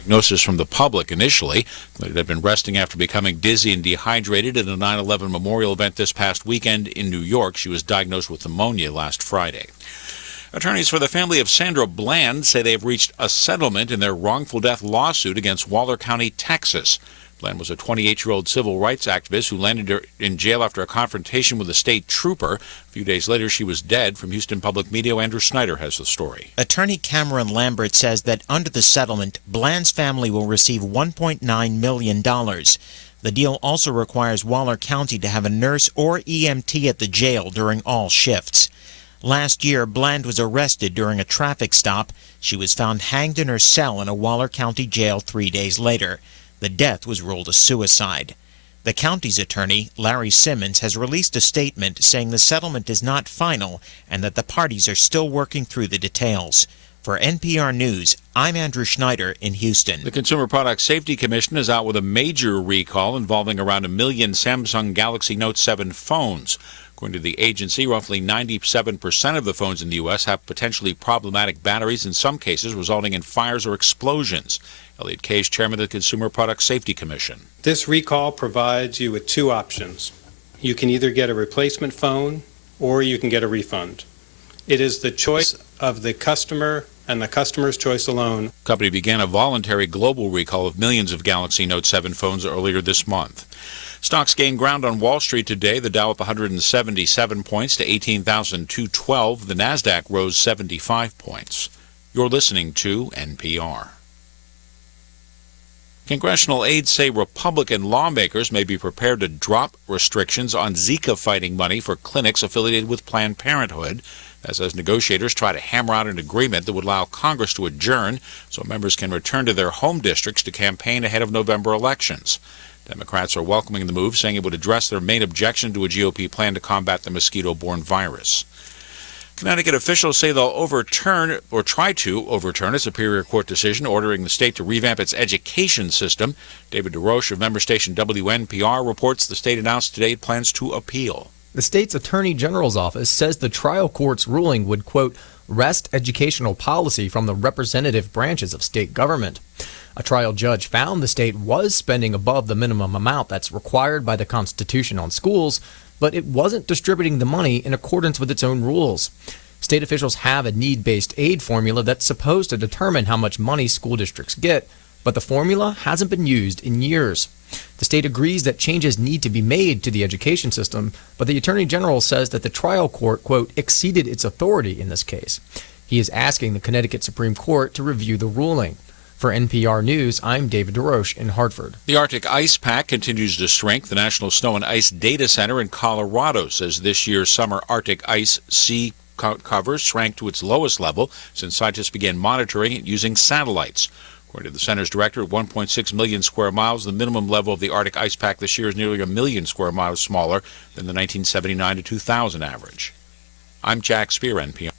Diagnosis from the public initially, but it had been resting after becoming dizzy and dehydrated at a 9/11 memorial event this past weekend in New York. She was diagnosed with pneumonia last Friday. Attorneys for the family of Sandra Bland say they have reached a settlement in their wrongful death lawsuit against Waller County, Texas. Bland was a 28-year-old civil rights activist who landed in jail after a confrontation with a state trooper. A few days later, she was dead. From Houston Public Media, Andrew Snyder has the story. Attorney Cameron Lambert says that under the settlement, Bland's family will receive $1.9 million. The deal also requires Waller County to have a nurse or EMT at the jail during all shifts. Last year, Bland was arrested during a traffic stop. She was found hanged in her cell in a Waller County jail 3 days later. The death was ruled a suicide. The county's attorney, Larry Simmons, has released a statement saying the settlement is not final and that the parties are still working through the details. For NPR News, I'm Andrew Schneider in Houston. The Consumer Product Safety Commission is out with a major recall involving around 1 million Samsung Galaxy Note 7 phones. According to the agency, roughly 97% of the phones in the U.S. have potentially problematic batteries, in some cases resulting in fires or explosions. Elliot Cage, chairman of the Consumer Product Safety Commission. This recall provides you with two options. You can either get a replacement phone or you can get a refund. It is the choice of the customer and the customer's choice alone. The company began a voluntary global recall of millions of Galaxy Note 7 phones earlier this month. Stocks gained ground on Wall Street today. The Dow up 177 points to 18,212. The Nasdaq rose 75 points. You're listening to NPR. Congressional aides say Republican lawmakers may be prepared to drop restrictions on Zika fighting money for clinics affiliated with Planned Parenthood. As negotiators try to hammer out an agreement that would allow Congress to adjourn so members can return to their home districts to campaign ahead of November elections. Democrats are welcoming the move, saying it would address their main objection to a GOP plan to combat the mosquito-borne virus. Connecticut officials say they'll overturn or try to overturn a Superior Court decision ordering the state to revamp its education system. David DeRoche of member station WNPR reports the state announced today it plans to appeal. The state's attorney general's office says the trial court's ruling would, quote, wrest educational policy from the representative branches of state government. A trial judge found the state was spending above the minimum amount that's required by the Constitution on schools, but it wasn't distributing the money in accordance with its own rules. State officials have a need-based aid formula that's supposed to determine how much money school districts get, but the formula hasn't been used in years. The state agrees that changes need to be made to the education system, but the Attorney General says that the trial court, quote, exceeded its authority in this case. He is asking the Connecticut Supreme Court to review the ruling. For NPR News, I'm David DeRoche in Hartford. The Arctic Ice Pack continues to shrink. The National Snow and Ice Data Center in Colorado says this year's summer Arctic ice sea cover shrank to its lowest level since scientists began monitoring it using satellites. According to the center's director, at 1.6 million square miles, the minimum level of the Arctic Ice Pack this year is nearly 1 million square miles smaller than the 1979 to 2000 average. I'm Jack Spear, NPR.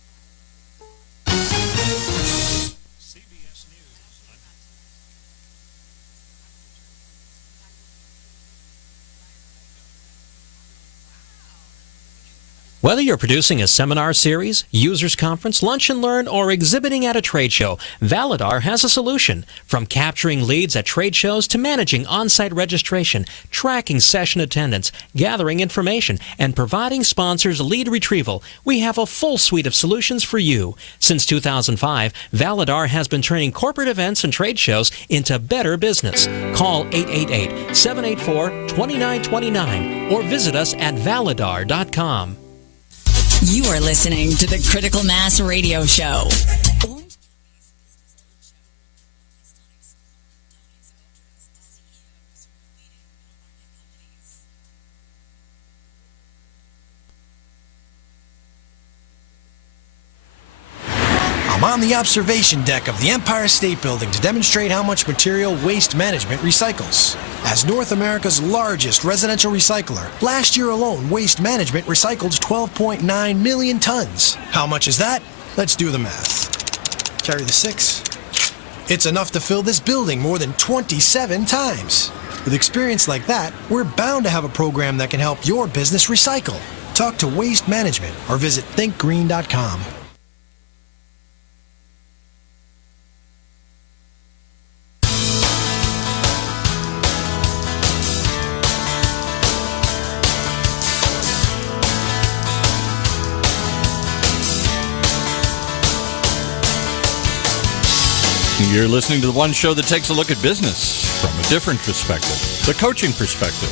Whether you're producing a seminar series, users conference, lunch and learn, or exhibiting at a trade show, Validar has a solution. From capturing leads at trade shows to managing on-site registration, tracking session attendance, gathering information, and providing sponsors lead retrieval, we have a full suite of solutions for you. Since 2005, Validar has been turning corporate events and trade shows into better business. Call 888-784-2929 or visit us at validar.com. You are listening to the Critical Mass Radio Show. I'm on the observation deck of the Empire State Building to demonstrate how much material Waste Management recycles. As North America's largest residential recycler, last year alone, Waste Management recycled 12.9 million tons. How much is that? Let's do the math. Carry the 6. It's enough to fill this building more than 27 times. With experience like that, we're bound to have a program that can help your business recycle. Talk to Waste Management or visit thinkgreen.com. You're listening to the one show that takes a look at business from a different perspective, the coaching perspective,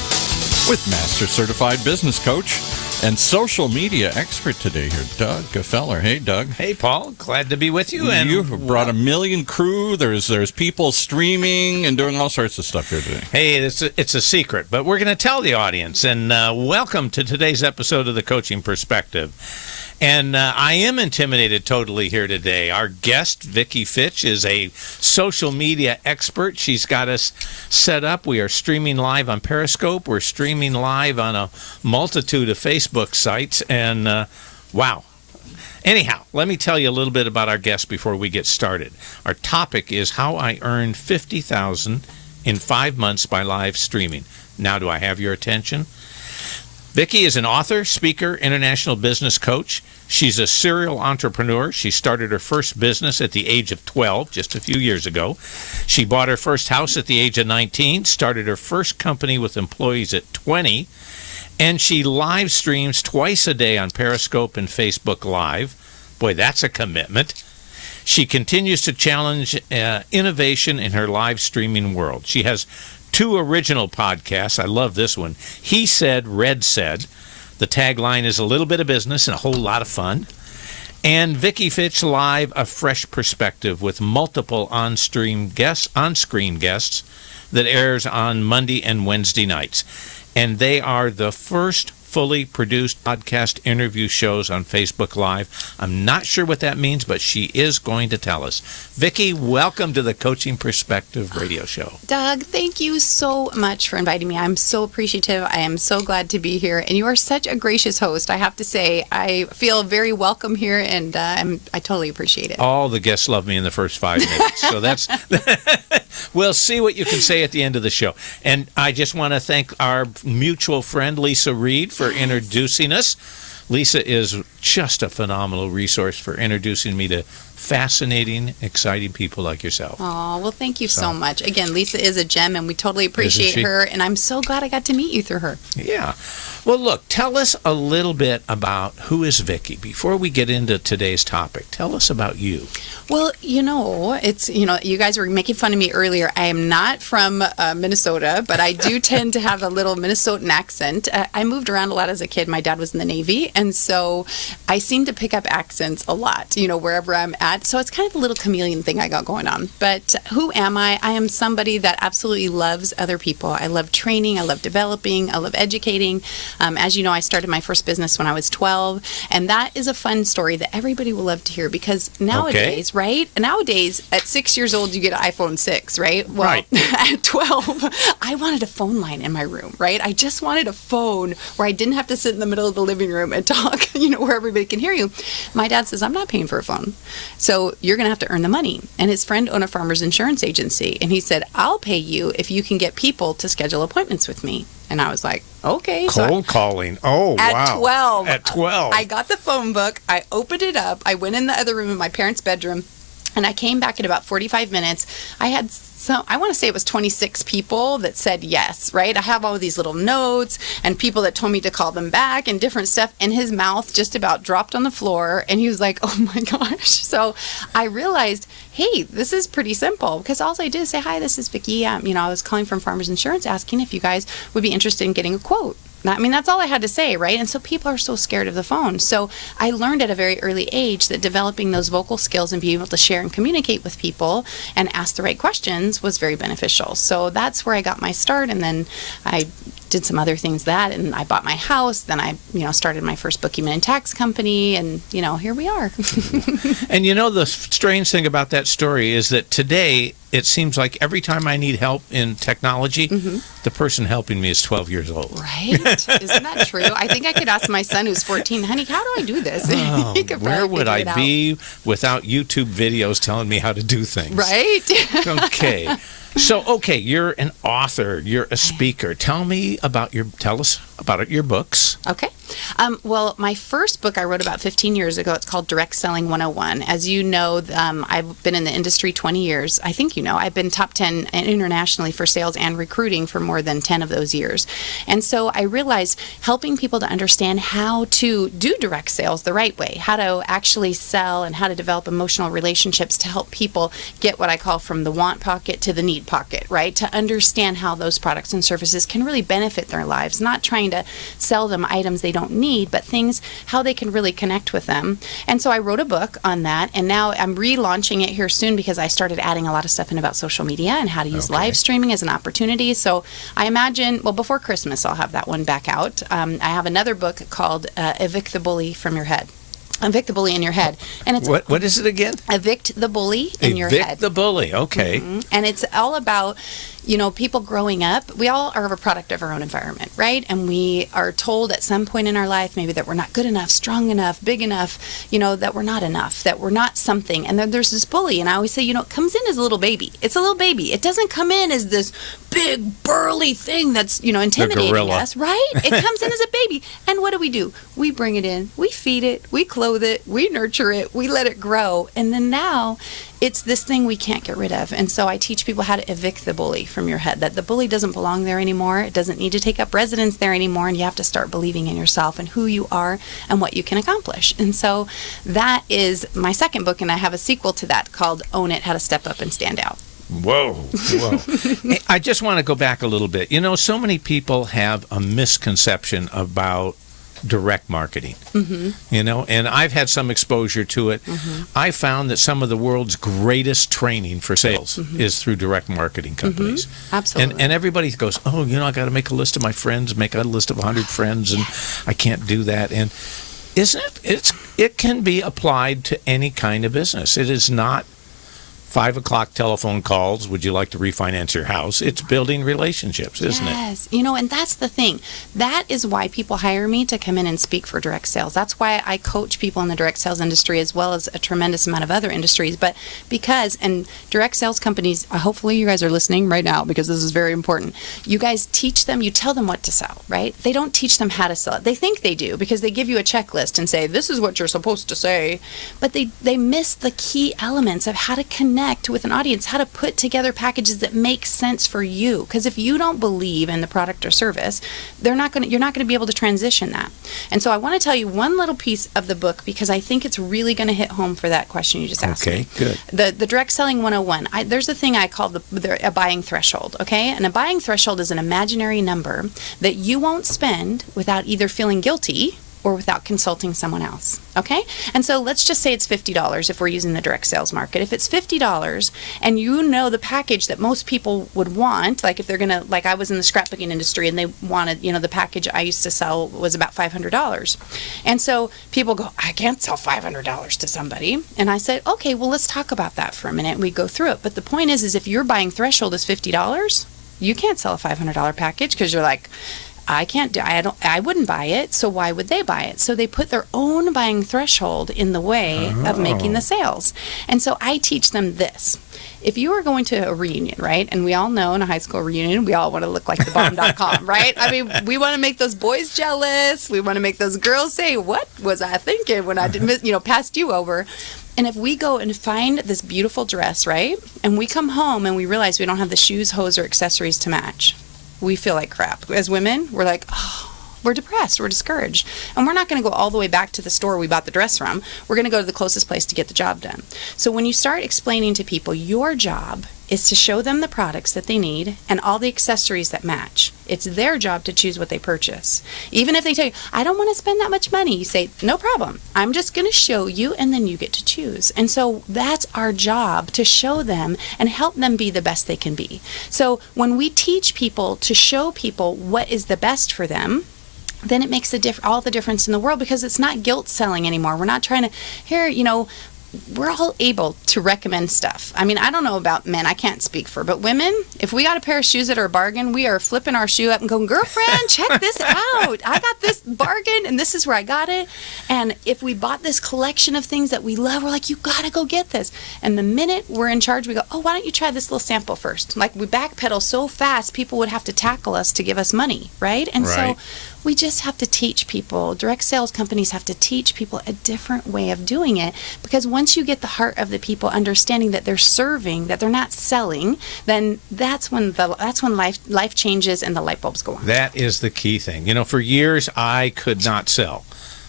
with Master Certified Business Coach and social media expert today here, Doug Gfeller. Hey, Doug. Hey, Paul. Glad to be with you. And you brought a million crew. There's people streaming and doing all sorts of stuff here today. Hey, it's a secret, but we're going to tell the audience. And welcome to today's episode of The Coaching Perspective. And I am intimidated totally here today. Our guest, Vicki Fitch, is a social media expert. She's got us set up. We are streaming live on Periscope. We're streaming live on a multitude of Facebook sites. And wow. Anyhow, let me tell you a little bit about our guest before we get started. Our topic is how I earned $50,000 in 5 months by live streaming. Now, do I have your attention? Vicki is an author, speaker, international business coach. She's a serial entrepreneur. She started her first business at the age of 12, just a few years ago. She bought her first house at the age of 19, started her first company with employees at 20, and she live streams twice a day on Periscope and Facebook Live. Boy, that's a commitment. She continues to challenge innovation in her live streaming world. She has 2 original podcasts. I love this one. He Said, Red Said. The tagline is a little bit of business and a whole lot of fun. And Vicki Fitch Live, a fresh perspective with multiple on-screen guests that airs on Monday and Wednesday nights. And they are the first fully produced podcast interview shows on Facebook Live. I'm not sure what that means, but she is going to tell us. Vicki, welcome to the Coaching Perspective radio show. Doug, thank you so much for inviting me. I'm so appreciative. I am so glad to be here. And you are such a gracious host. I have to say, I feel very welcome here, and I totally appreciate it. All the guests love me in the first 5 minutes. So that's... We'll see what you can say at the end of the show. And I just want to thank our mutual friend, Lisa Reed, for introducing us. Lisa is just a phenomenal resource for introducing me to fascinating, exciting people like yourself. Oh, well, thank you so much. Again, Lisa is a gem, and we totally appreciate her, and I'm so glad I got to meet you through her. Yeah. Well, look, tell us a little bit about who is Vicki. Before we get into today's topic, tell us about you. Well, you guys were making fun of me earlier. I am not from Minnesota, but I do tend to have a little Minnesotan accent. I moved around a lot as a kid. My dad was in the Navy, and so I seem to pick up accents a lot, wherever I'm at. So it's kind of a little chameleon thing I got going on. But who am I? I am somebody that absolutely loves other people. I love training. I love developing. I love educating. As you know, I started my first business when I was 12, and that is a fun story that everybody will love to hear because nowadays, right? Nowadays, at 6 years old, you get an iPhone 6, right? Well, right. At 12, I wanted a phone line in my room, right? I just wanted a phone where I didn't have to sit in the middle of the living room and talk, where everybody can hear you. My dad says, I'm not paying for a phone. So you're going to have to earn the money. And his friend owned a farmer's insurance agency. And he said, I'll pay you if you can get people to schedule appointments with me. And I was like, okay. Cold calling. Oh, wow. At 12. At 12. I got the phone book. I opened it up. I went in the other room in my parents' bedroom. And I came back in about 45 minutes. I had I want to say it was 26 people that said yes, right? I have all of these little notes and people that told me to call them back and different stuff. And his mouth just about dropped on the floor. And he was like, oh my gosh. So I realized, hey, this is pretty simple because all I did is say, hi, this is Vicki. I was calling from Farmers Insurance asking if you guys would be interested in getting a quote. That's all I had to say, right? And so people are so scared of the phone. So I learned at a very early age that developing those vocal skills and being able to share and communicate with people and ask the right questions was very beneficial. So that's where I got my start. And then I did some other things and I bought my house. Then I, started my first bookkeeping and tax company. And, here we are. And the strange thing about that story is that today, it seems like every time I need help in technology, the person helping me is 12 years old. Right? Isn't that true? I think I could ask my son who's 14, honey, how do I do this? Oh, where would I be without YouTube videos telling me how to do things? Right? Okay. So, you're an author, you're a speaker. Tell us about your books. Okay. Well, my first book I wrote about 15 years ago. It's called Direct Selling 101. As you know, I've been in the industry 20 years. I think you know. I've been top 10 internationally for sales and recruiting for more than 10 of those years. And so I realized helping people to understand how to do direct sales the right way, how to actually sell and how to develop emotional relationships to help people get what I call from the want pocket to the need pocket, right? To understand how those products and services can really benefit their lives, not trying to sell them items they don't need, but things, how they can really connect with them. And so I wrote a book on that, and now I'm relaunching it here soon because I started adding a lot of stuff in about social media and how to use live streaming as an opportunity. So I imagine, well, before Christmas, I'll have that one back out. I have another book called Evict the Bully from Your Head. Evict the bully in your head. And it's what is it again? Evict the bully in your head. Evict the bully. Okay. Mm-hmm. And it's all about, you know, people growing up. We all are a product of our own environment, right? And we are told at some point in our life maybe that we're not good enough, strong enough, big enough, you know, that we're not enough, that we're not something. And then there's this bully. And I always say, you know, it comes in as a little baby. It's a little baby. It doesn't come in as this big burly thing that's, you know, intimidating us, right? It comes in as a baby. And what do? We bring it in, we feed it, we clothe it, we nurture it, we let it grow. And then now it's this thing we can't get rid of. And so I teach people how to evict the bully from your head, that the bully doesn't belong there anymore. It doesn't need to take up residence there anymore. And you have to start believing in yourself and who you are and what you can accomplish. And so that is my second book. And I have a sequel to that called Own It, How to Step Up and Stand Out. Whoa. I just want to go back a little bit. You know, so many people have a misconception about direct marketing, you know, and I've had some exposure to it. I found that some of the world's greatest training for sales is through direct marketing companies. Absolutely. And everybody goes, oh, you know, I got to make a list of my friends, make a list of 100 friends, and I can't do that. And isn't it? It can be applied to any kind of business. It is not 5 o'clock telephone calls, would you like to refinance your house? It's building relationships, isn't it? Yes. You know, and that's the thing. That is why people hire me to come in and speak for direct sales. That's why I coach people in the direct sales industry as well as a tremendous amount of other industries. But because, and direct sales companies, hopefully you guys are listening right now because this is very important. You guys teach them, you tell them what to sell, right? They don't teach them how to sell it. They think they do because they give you a checklist and say, this is what you're supposed to say. But they miss the key elements of how to connect with an audience, how to put together packages that make sense for you. Because if you don't believe in the product or service, you're not going to be able to transition that. And so I want to tell you one little piece of the book because I think it's really going to hit home for that question you just asked me. Okay, good. The Direct Selling 101, there's a thing I call a buying threshold, okay? And a buying threshold is an imaginary number that you won't spend without either feeling guilty or without consulting someone else, okay? And so let's just say it's $50 if we're using the direct sales market. If it's $50 and you know the package that most people would want, like if they're gonna, like I was in the scrapbooking industry and they wanted, you know, the package I used to sell was about $500. And so people go, I can't sell $500 to somebody. And I said, okay, well, let's talk about that for a minute. We go through it. But the point is if your buying threshold is $50, you can't sell a $500 package because you're like, I wouldn't buy it, so why would they buy it? So they put their own buying threshold in the way of making the sales. And so I teach them this. If you are going to a reunion, right, and we all know in a high school reunion, we all want to look like thebomb.com, right? I mean, we want to make those boys jealous. We want to make those girls say, what was I thinking when I didn't, passed you over? And if we go and find this beautiful dress, right, and we come home and we realize we don't have the shoes, hose, or accessories to match, we feel like crap. As women, we're like, oh, we're depressed, we're discouraged. And we're not going to go all the way back to the store we bought the dress from. We're going to go to the closest place to get the job done. So when you start explaining to people your job is to show them the products that they need and all the accessories that match. It's their job to choose what they purchase. Even if they tell you, I don't want to spend that much money, you say, no problem. I'm just going to show you and then you get to choose. And so that's our job, to show them and help them be the best they can be. So when we teach people to show people what is the best for them, then it makes all the difference in the world because it's not guilt selling anymore. We're not trying to, we're all able to recommend stuff. I mean, I don't know about men, I can't speak for, but women, if we got a pair of shoes that are a bargain, we are flipping our shoe up and going, girlfriend, check this out. I got this bargain and this is where I got it. And if we bought this collection of things that we love, we're like, you got to go get this. And the minute we're in charge, we go, oh, why don't you try this little sample first? Like we backpedal so fast, people would have to tackle us to give us money, right? And so We just have to teach people. Direct sales companies have to teach people a different way of doing it, because once you get the heart of the people understanding that they're serving, that they're not selling, then that's when life changes and the light bulbs go on. That is the key thing. You know, for years I could not sell.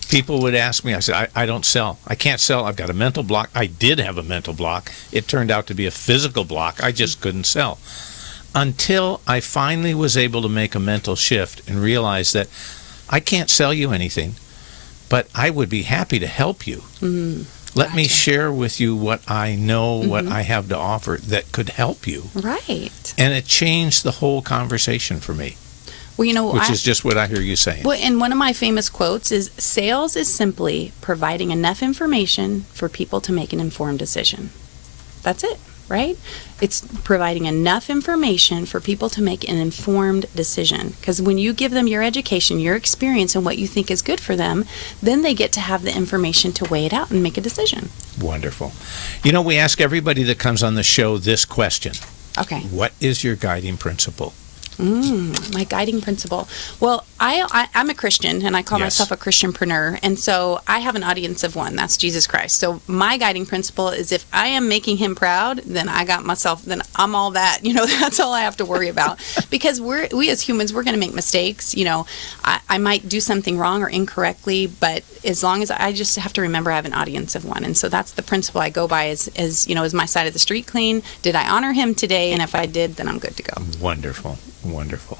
People would ask me, I said, I don't sell. I can't sell. I've got a mental block. I did have a mental block. It turned out to be a physical block. I just couldn't sell. Until I finally was able to make a mental shift and realize that I can't sell you anything, but I would be happy to help you. Mm-hmm. Let me share with you what I know, what I have to offer that could help you. Right. And it changed the whole conversation for me. Well, you know, which is just what I hear you saying. Well, and one of my famous quotes is, sales is simply providing enough information for people to make an informed decision. That's it, right? It's providing enough information for people to make an informed decision. Because when you give them your education, your experience, and what you think is good for them, then they get to have the information to weigh it out and make a decision. Wonderful. You know, we ask everybody that comes on the show this question. Okay. What is your guiding principle? My guiding principle. Well, I'm a Christian, and I call myself a Christianpreneur, and so I have an audience of one. That's Jesus Christ. So my guiding principle is, if I am making him proud, then I got myself, then I'm all that. You know, that's all I have to worry about. Because we as humans, we're going to make mistakes. You know, I might do something wrong or incorrectly, but as long as I just have to remember I have an audience of one. And so that's the principle I go by, is you know, is my side of the street clean? Did I honor him today? And if I did, then I'm good to go. Wonderful. Wonderful.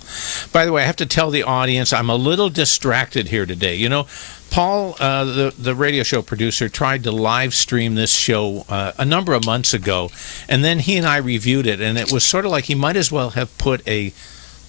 By the way, I have to tell the audience I'm a little distracted here today. You know, Paul, the radio show producer, tried to live stream this show a number of months ago, and then he and I reviewed it, and it was sort of like he might as well have put a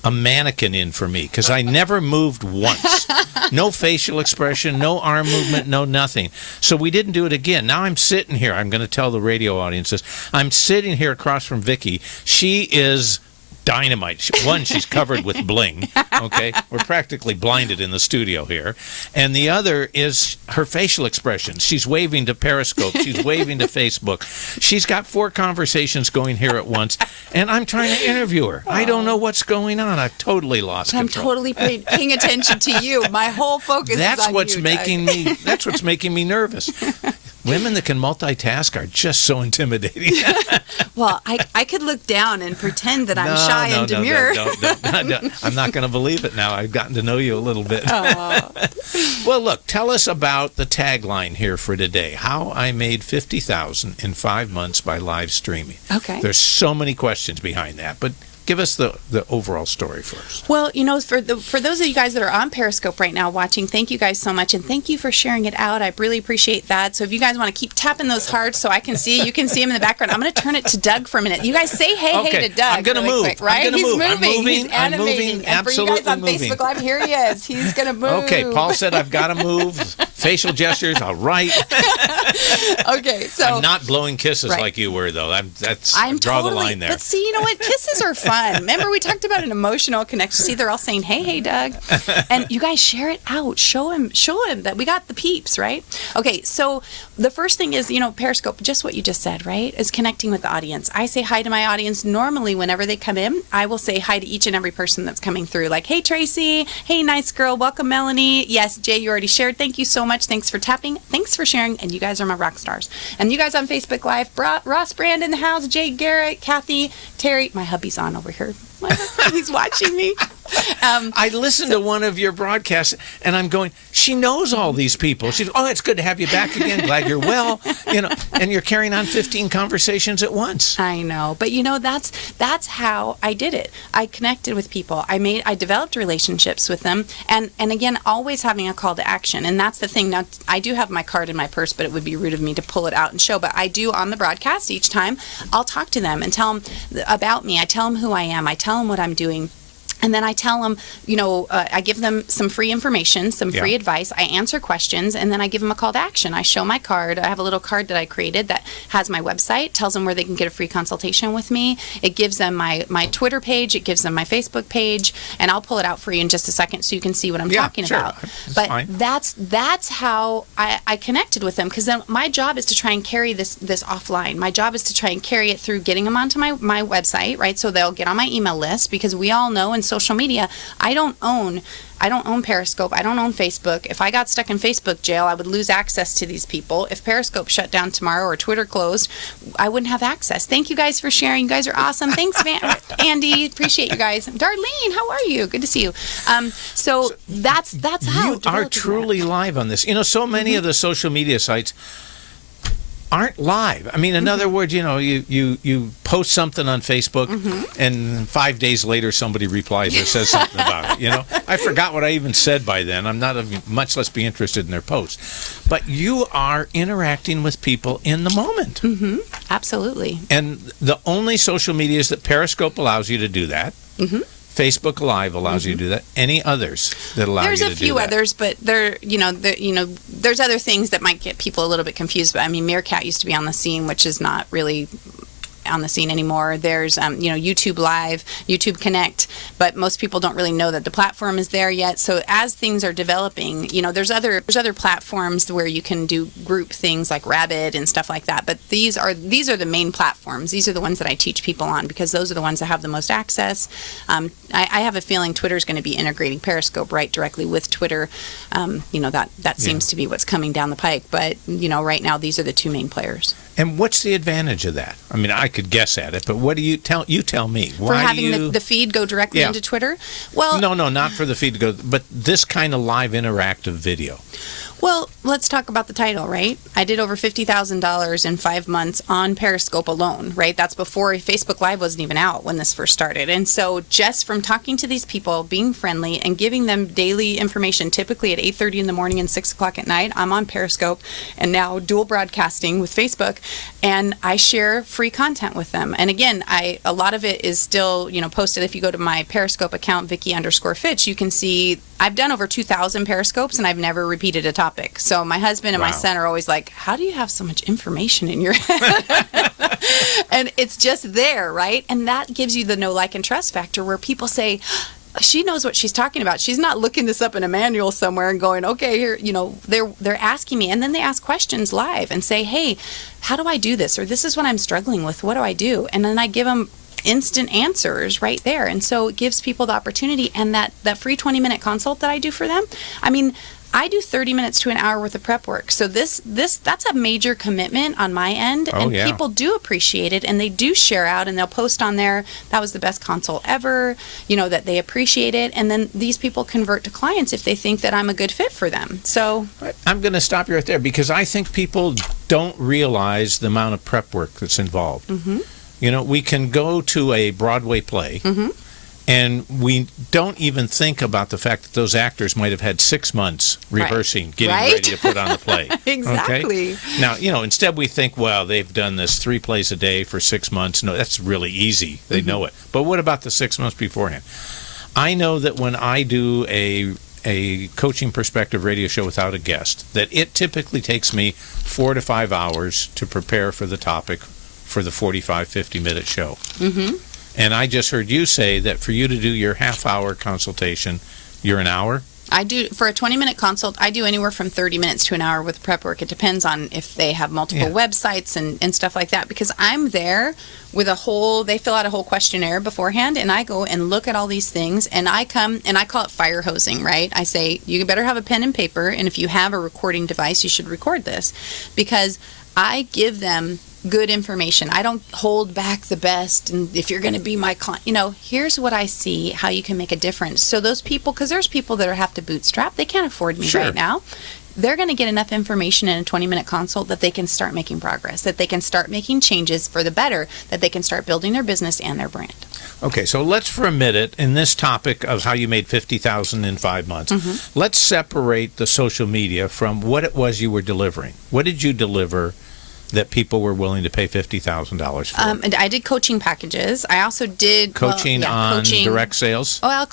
mannequin in for me, because I never moved once. No facial expression, no arm movement, no nothing. So we didn't do it again. Now I'm sitting here. I'm going to tell the radio audiences. I'm sitting here across from Vicki. She is dynamite. She's covered with bling. Okay, we're practically blinded in the studio here. And the other is her facial expressions. She's waving to Periscope. She's waving to Facebook. She's got 4 conversations going here at once, and I'm trying to interview her. I don't know what's going on. I've totally lost control. I'm totally paying attention to you. My whole focus is on what's you, making Doug. me. That's what's making me nervous. Women that can multitask are just so intimidating. Well, I could look down and pretend that I'm shy and demure. No. I'm not going to believe it now. I've gotten to know you a little bit. Well, look, tell us about the tagline here for today. How I made $50,000 in 5 months by live streaming. Okay. There's so many questions behind that, but give us the overall story first. Well, you know, for those of you guys that are on Periscope right now watching, thank you guys so much, and thank you for sharing it out. I really appreciate that. So if you guys want to keep tapping those hearts so I can see, you can see him in the background. I'm going to turn it to Doug for a minute. You guys say hey to Doug. I'm going to really move. Quick, right? He's moving. He's animating. I'm moving. And for you guys on moving. Facebook Live, here he is. He's going to move. Okay, Paul said I've got to move. Facial gestures, all right. Okay, so I'm not blowing kisses like you were, though. I draw the line there. But see, you know what? Kisses are fun. Remember, we talked about an emotional connection. See, they're all saying, hey, Doug. And you guys share it out. Show him that we got the peeps, right? Okay, so the first thing is, you know, Periscope, just what you just said, right, is connecting with the audience. I say hi to my audience. Normally, whenever they come in, I will say hi to each and every person that's coming through. Like, hey, Tracy. Hey, nice girl. Welcome, Melanie. Yes, Jay, you already shared. Thank you so much. Thanks for tapping. Thanks for sharing. And you guys are my rock stars. And you guys on Facebook Live, Ross Brand in the house, Jay Garrett, Kathy, Terry. My hubby's on over here. He's watching me. I listened to one of your broadcasts, and I'm going, she knows all these people. She's, it's good to have you back again. Glad you're well. You know, and you're carrying on 15 conversations at once. I know, but you know, that's how I did it. I connected with people. I developed relationships with them, and again, always having a call to action. And that's the thing. Now, I do have my card in my purse, but it would be rude of me to pull it out and show. But I do on the broadcast each time. I'll talk to them and tell them about me. I tell them who I am. I tell them what I'm doing. And then I tell them, you know, I give them some free information, some free advice. I answer questions, and then I give them a call to action. I show my card. I have a little card that I created that has my website, tells them where they can get a free consultation with me. It gives them my Twitter page. It gives them my Facebook page, and I'll pull it out for you in just a second so you can see what I'm talking about. But fine. That's how I connected with them, because then my job is to try and carry this offline. My job is to try and carry it through getting them onto my website, right? So they'll get on my email list, because we all know in social media. I don't own Periscope. I don't own Facebook. If I got stuck in Facebook jail, I would lose access to these people. If Periscope shut down tomorrow or Twitter closed, I wouldn't have access. Thank you guys for sharing. You guys are awesome. Thanks, Andy. Appreciate you guys. Darlene, how are you? Good to see you. So that's how you are truly live on this. So many of the social media sites aren't live. I mean, in other words, you post something on Facebook, and 5 days later somebody replies or says something about it. I forgot what I even said by then. I'm not much less be interested in their post. But you are interacting with people in the moment. Absolutely. And the only social media is that Periscope allows you to do that. Facebook Live allows you to do that. Any others that allow you to do that? There's a few others, but there's other things that might get people a little bit confused. But I mean, Meerkat used to be on the scene, which is not really on the scene anymore. There's YouTube Live, YouTube Connect, but most people don't really know that the platform is there yet. So as things are developing, there's other platforms where you can do group things like Rabbit and stuff like that. But these are the main platforms. These are the ones that I teach people on because those are the ones that have the most access. I have a feeling Twitter is going to be integrating Periscope right directly with Twitter. That seems to be what's coming down the pike. But right now these are the two main players. And what's the advantage of that? I mean, I could guess at it, but what do you tell? You tell me. For having the feed go directly into Twitter? Well, no, not for the feed to go, but this kind of live interactive video. Well, let's talk about the title, right? I did over $50,000 in 5 months on Periscope alone, right? That's before Facebook Live wasn't even out when this first started. And so just from talking to these people, being friendly, and giving them daily information, typically at 8:30 in the morning and 6 o'clock at night, I'm on Periscope and now dual broadcasting with Facebook, and I share free content with them. And again, a lot of it is still, posted. If you go to my Periscope account, Vicky_Fitch, you can see I've done over 2,000 Periscopes and I've never repeated a topic. So my husband and my son are always like, how do you have so much information in your head? And it's just there, right? And that gives you the know, like, and trust factor where people say, she knows what she's talking about. She's not looking this up in a manual somewhere and going, okay, here, they're asking me. And then they ask questions live and say, hey, how do I do this? Or this is what I'm struggling with. What do I do? And then I give them instant answers right there. And so it gives people the opportunity. And that free 20-minute consult that I do for them, I mean, I do 30 minutes to an hour worth of prep work. So that's a major commitment on my end. And people do appreciate it, and they do share out, and they'll post on there, that was the best consult ever, that they appreciate it. And then these people convert to clients if they think that I'm a good fit for them. So I'm going to stop you right there because I think people don't realize the amount of prep work that's involved. We can go to a Broadway play, and we don't even think about the fact that those actors might have had 6 months rehearsing, getting ready to put on the play. Exactly. Okay? Now, instead we think, well, they've done this 3 plays a day for 6 months. No, that's really easy. They know it. But what about the 6 months beforehand? I know that when I do a coaching perspective radio show without a guest, that it typically takes me 4 to 5 hours to prepare for the topic for the 45, 50-minute show. And I just heard you say that for you to do your half-hour consultation, you're an hour? I do, for a 20-minute consult, I do anywhere from 30 minutes to an hour with prep work. It depends on if they have multiple websites and stuff like that, because I'm there with they fill out a whole questionnaire beforehand, and I go and look at all these things, and I come, and I call it fire hosing, right? I say, you better have a pen and paper, and if you have a recording device, you should record this, because I give them good information. I don't hold back the best, and if you're going to be my client, here's what I see, how you can make a difference. So those people, because there's people that have to bootstrap, they can't afford me right now. They're going to get enough information in a 20-minute consult that they can start making progress, that they can start making changes for the better, that they can start building their business and their brand. Okay, so let's for a minute, in this topic of how you made $50,000 in 5 months, let's separate the social media from what it was you were delivering. What did you deliver that people were willing to pay $50,000 for? And I did coaching packages. I also did coaching direct sales. Well,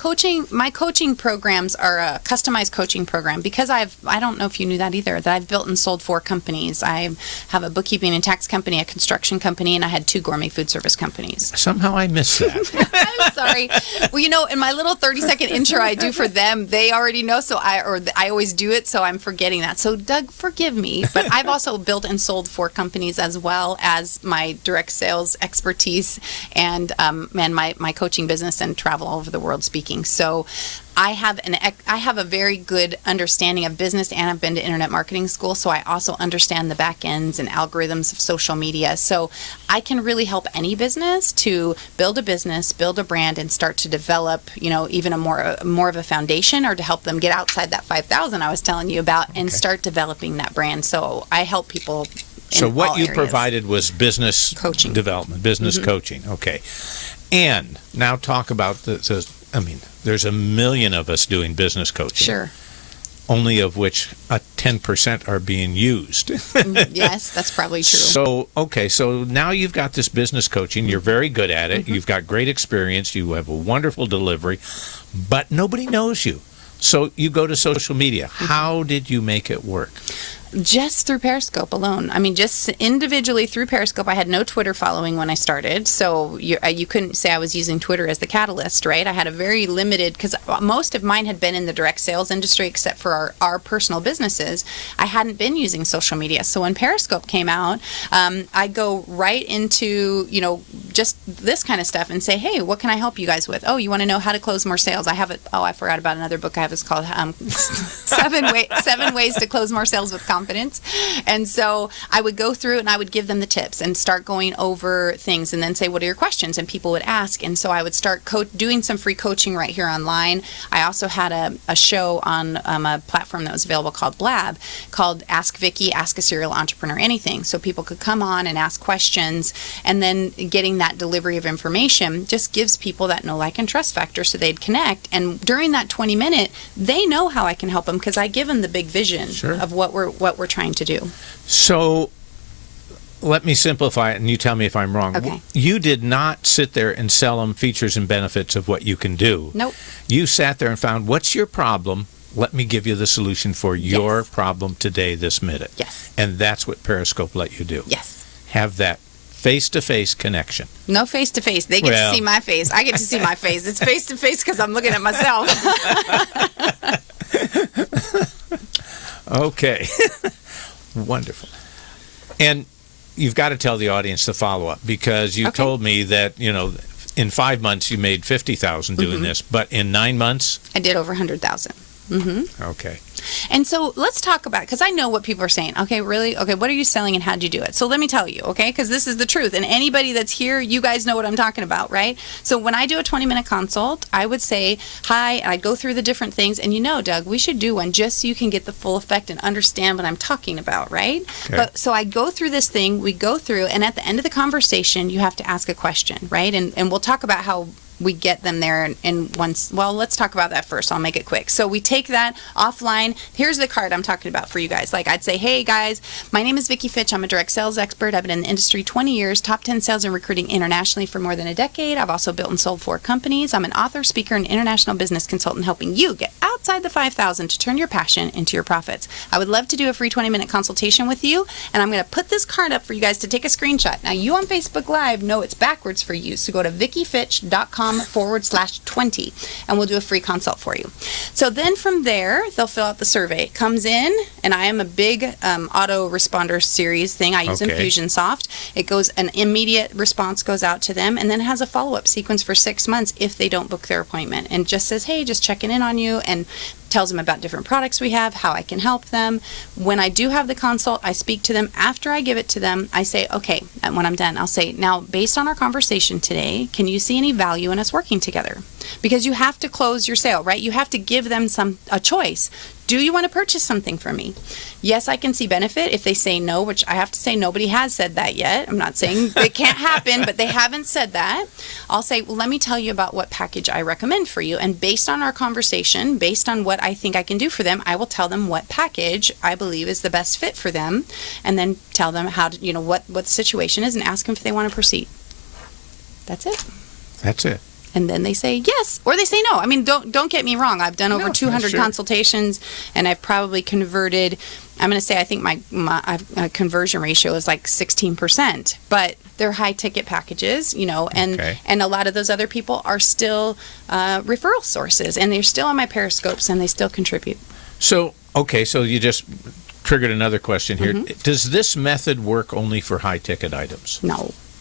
my coaching programs are a customized coaching program because I don't know if you knew that either, that I've built and sold 4 companies. I have a bookkeeping and tax company, a construction company, and I had 2 gourmet food service companies. Somehow I missed that. I'm sorry. Well, in my little 30-second intro I do for them, they already know, so I always do it, so I'm forgetting that. So Doug, forgive me, but I've also built and sold 4 companies companies, as well as my direct sales expertise and my coaching business and travel all over the world speaking. So I have a very good understanding of business, and I've been to internet marketing school, so I also understand the back ends and algorithms of social media. So I can really help any business to build a business, build a brand, and start to develop, even a more of a foundation, or to help them get outside that 5,000 I was telling you about and start developing that brand. So I help people. So what you areas. provided was business coaching development, business coaching. Okay. And now talk about there's a million of us doing business coaching. Sure. Only of which 10% are being used. Yes, that's probably true. So now you've got this business coaching. You're very good at it. You've got great experience. You have a wonderful delivery, but nobody knows you. So you go to social media. How did you make it work? Just through Periscope alone. I mean, just individually through Periscope. I had no Twitter following when I started, so you couldn't say I was using Twitter as the catalyst, right? I had a very limited, because most of mine had been in the direct sales industry, except for our personal businesses. I hadn't been using social media. So when Periscope came out, I go right into, just this kind of stuff and say, hey, what can I help you guys with? Oh, you want to know how to close more sales? I have it. Oh, I forgot about another book I have. It's called 7 Ways to Close More Sales with Confidence. And so I would go through and I would give them the tips and start going over things, and then say, what are your questions? And people would ask. And so I would start doing some free coaching right here online. I also had a show on a platform that was available called Blab, called Ask Vicky, Ask a Serial Entrepreneur Anything. So people could come on and ask questions, and then getting that delivery of information just gives people that know, like, and trust factor, so they'd connect. And during that 20-minute, they know how I can help them, because I give them the big vision of what we're trying to do. So let me simplify it, and you tell me if I'm wrong. Okay. You did not sit there and sell them features and benefits of what you can do. Nope. You sat there and found, what's your problem? Let me give you the solution for your problem today, this minute. Yes. And that's what Periscope let you do. Yes. Have that face-to-face connection. No face-to-face. They get to see my face. I get to see my face. It's face-to-face because I'm looking at myself. Okay. Wonderful. And you've got to tell the audience the follow-up, because you told me that, in 5 months you made $50,000 doing this, but in 9 months? I did over $100,000. Okay. And so let's talk about, because I know what people are saying. Okay, really? Okay, what are you selling and how'd you do it? So let me tell you, okay, because this is the truth. And anybody that's here, you guys know what I'm talking about, right? So when I do a 20-minute consult, I would say, hi, and I'd go through the different things. And Doug, we should do one just so you can get the full effect and understand what I'm talking about, right? Okay. But so I go through this thing, we go through, and at the end of the conversation, you have to ask a question, right? And we'll talk about how we get them there in once. Well, let's talk about that first. I'll make it quick. So we take that offline. Here's the card I'm talking about for you guys. Like, I'd say, hey guys, my name is Vicki Fitch. I'm a direct sales expert. I've been in the industry 20 years, top 10 sales and recruiting internationally for more than a decade. I've also built and sold 4 companies. I'm an author, speaker, and international business consultant, helping you get outside the 5,000 to turn your passion into your profits. I would love to do a free 20-minute consultation with you, and I'm going to put this card up for you guys to take a screenshot. Now, you on Facebook Live know it's backwards for you, so go to VickiFitch.com/20, and we'll do a free consult for you. So then from there, they'll fill out the survey. It comes in, and I am a big autoresponder series thing. I use Infusionsoft. It goes, an immediate response goes out to them, and then has a follow-up sequence for 6 months if they don't book their appointment, and just says, hey, just checking in on you, and tells them about different products we have, how I can help them. When I do have the consult, I speak to them. After I give it to them, I say, okay, and when I'm done, I'll say, now, based on our conversation today, can you see any value in us working together? Because you have to close your sale, right? You have to give them a choice. Do you want to purchase something from me? Yes, I can see benefit. If they say no, which I have to say nobody has said that yet. I'm not saying it can't happen, but they haven't said that. I'll say, well, let me tell you about what package I recommend for you. And based on our conversation, based on what I think I can do for them, I will tell them what package I believe is the best fit for them, and then tell them how to, what the situation is, and ask them if they want to proceed. That's it. That's it. And then they say yes, or they say no. I mean, don't get me wrong. I've done over 200 consultations, and I've probably converted. I'm going to say I think my conversion ratio is like 16%. But they're high ticket packages, and a lot of those other people are still referral sources, and they're still on my Periscopes, and they still contribute. So you just triggered another question here. Mm-hmm. Does this method work only for high-ticket items?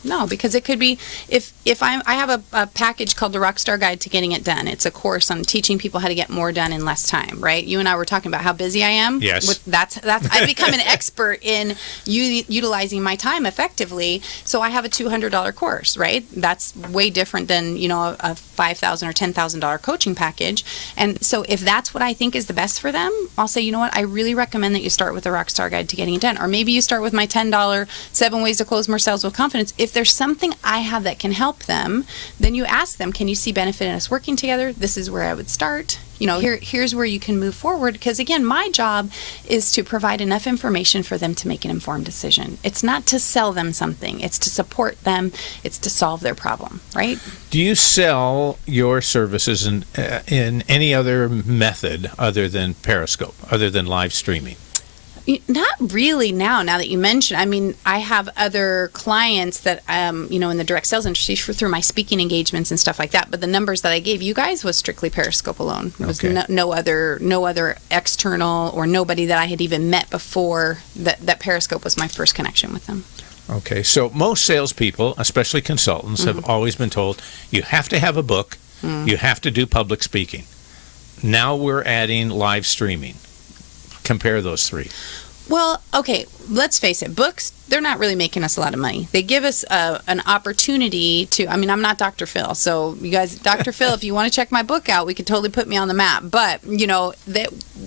No, because it could be if I have a package called the Rockstar Guide to Getting It Done. It's a course on teaching people how to get more done in less time, right? You and I were talking about how busy I am. Yes. That's I've become an expert in utilizing my time effectively. So I have a $200 course, right? That's way different than, a $5,000 or $10,000 coaching package. And so if that's what I think is the best for them, I'll say, you know what? I really recommend that you start with the Rockstar Guide to Getting It Done, or maybe you start with my $10 7 Ways to Close More Sales with Confidence. If there's something I have that can help them, then you ask them, can you see benefit in us working together? This is where I would start. Here's where you can move forward. Because again, my job is to provide enough information for them to make an informed decision. It's not to sell them something. It's to support them. It's to solve their problem, right? Do you sell your services in any other method other than Periscope, other than live streaming? Not really now that you mention. I mean, I have other clients that, in the direct sales industry through my speaking engagements and stuff like that. But the numbers that I gave you guys was strictly Periscope alone. It was no other external or nobody that I had even met before that Periscope was my first connection with them. Okay, so most salespeople, especially consultants, have always been told you have to have a book, you have to do public speaking. Now we're adding live streaming. Compare those three. Well, okay, let's face it. Books, they're not really making us a lot of money. They give us an opportunity to, I'm not Dr. Phil. So you guys, Dr. Phil, if you want to check my book out, we could totally put me on the map. But,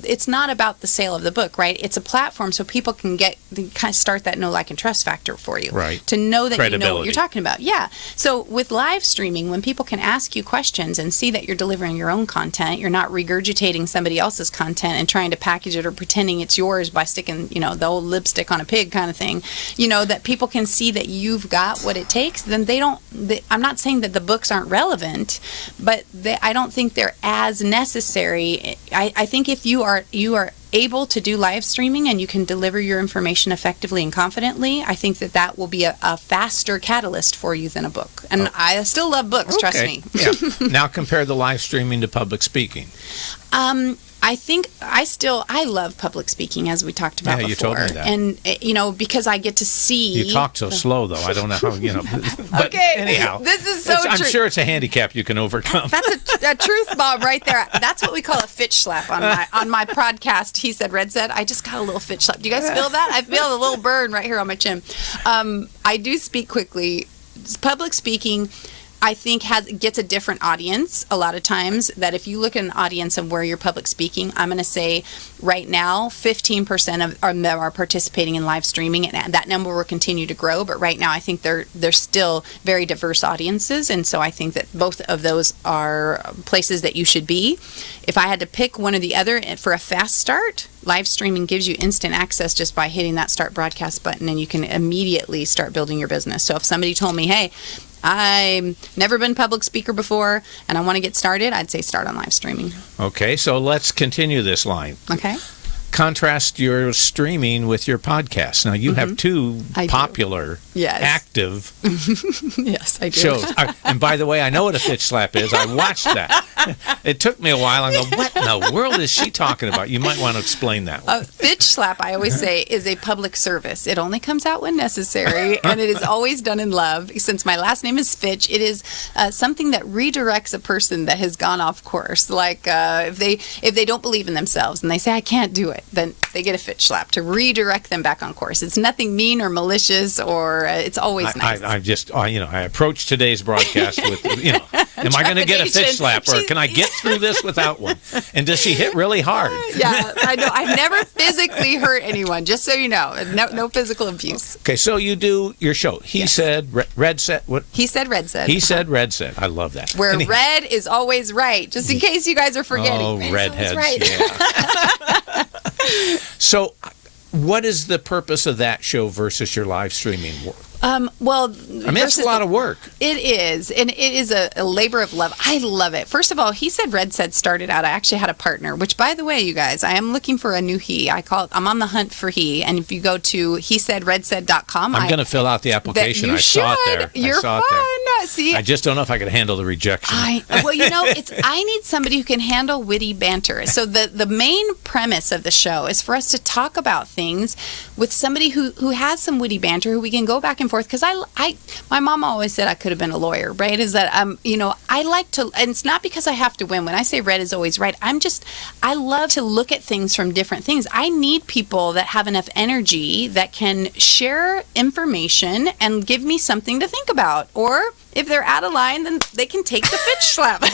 it's not about the sale of the book, right? It's a platform so people can kind of start that know, like, and trust factor for you. Right. To know that you know what you're talking about. Yeah. So with live streaming, when people can ask you questions and see that you're delivering your own content, you're not regurgitating somebody else's content and trying to package it or pretending it's yours by sticking, the old lipstick on a pig kind of thing, that people can see that you've got what it takes, then I'm not saying that the books aren't relevant, but I don't think they're as necessary. I think if you are able to do live streaming and you can deliver your information effectively and confidently, I think that will be a faster catalyst for you than a book. And I still love books, trust me. Yeah. Now compare the live streaming to public speaking. I think I love public speaking, as we talked about before. You told me that. And, because I get to see. You talk so slow, though. I don't know how, But okay, anyhow. This is so true. I'm sure it's a handicap you can overcome. That's a truth bomb right there. That's what we call a Fitch slap on my podcast, He Said, Red Said. I just got a little Fitch slap. Do you guys feel that? I feel a little burn right here on my chin. I do speak quickly. Public speaking, I think gets a different audience a lot of times. That if you look at an audience of where you're public speaking, I'm going to say right now 15% of them are participating in live streaming, and that number will continue to grow. But right now I think they're still very diverse audiences, and so I think that both of those are places that you should be. If I had to pick one or the other for a fast start, live streaming gives you instant access just by hitting that start broadcast button, and you can immediately start building your business. So if somebody told me, hey, I've never been a public speaker before and I want to get started, I'd say start on live streaming. Okay, so let's continue this line. Okay. Contrast your streaming with your podcast. Now, you have two popular, active yes, I do. shows. And by the way, I know what a Fitch slap is. I watched that. It took me a while. I go, what in the world is she talking about? You might want to explain that one. Fitch slap, I always say, is a public service. It only comes out when necessary, and it is always done in love. Since my last name is Fitch, it is something that redirects a person that has gone off course. Like if they don't believe in themselves and they say, I can't do it, then they get a Fitch slap to redirect them back on course. It's nothing mean or malicious, or it's always nice. I approached today's broadcast with, am I going to get a Fitch slap, or can I get through this without one? And does she hit really hard? Yeah, I know. I've never physically hurt anyone, just so you know. No physical abuse. Okay, so you do your show. He said, Red said, what? He said, Red said. He said, Red said. I love that. Where red is always right, just in case you guys are forgetting. Oh, redheads, right. yeah. So, what is the purpose of that show versus your live streaming work? It's a lot of work. It is, and it is a labor of love. I love it. First of all, He Said, Red Said started out, I actually had a partner, which, by the way, you guys, I am looking for a new he. I'm on the hunt for he, and if you go to hesaidredsaid.com. I'm going to fill out the application. I saw it there. You're fun. See, I just don't know if I could handle the rejection. Well, I need somebody who can handle witty banter. So the main premise of the show is for us to talk about things with somebody who has some witty banter, who we can go back and forth. Because my mom always said I could have been a lawyer, right? Is that I like to, and it's not because I have to win. When I say red is always right, I love to look at things from different things. I need people that have enough energy that can share information and give me something to think about. Or if they're out of line, then they can take the Fitch slap.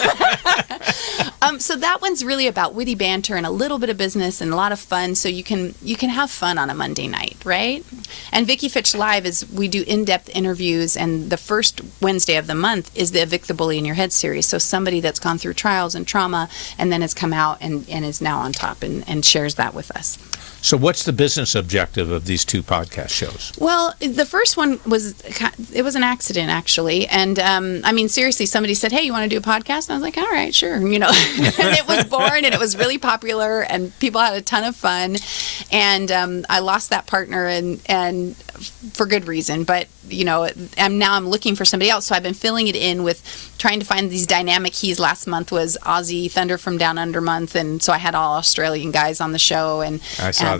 So that one's really about witty banter and a little bit of business and a lot of fun. So you can have fun on a Monday night, right? And Vicky Fitch Live is, we do in-depth interviews, and the first Wednesday of the month is the Evict the Bully in Your Head series. So somebody that's gone through trials and trauma and then has come out and is now on top and shares that with us. So what's the business objective of these two podcast shows? Well, the first one was an accident, actually. And seriously, somebody said, hey, you want to do a podcast? And I was like, all right, sure. And it was born, and it was really popular, and people had a ton of fun. And I lost that partner, and for good reason. But, I'm looking for somebody else. So I've been filling it in with trying to find these dynamic keys. Last month was Aussie Thunder from Down Under month. And so I had all Australian guys on the show and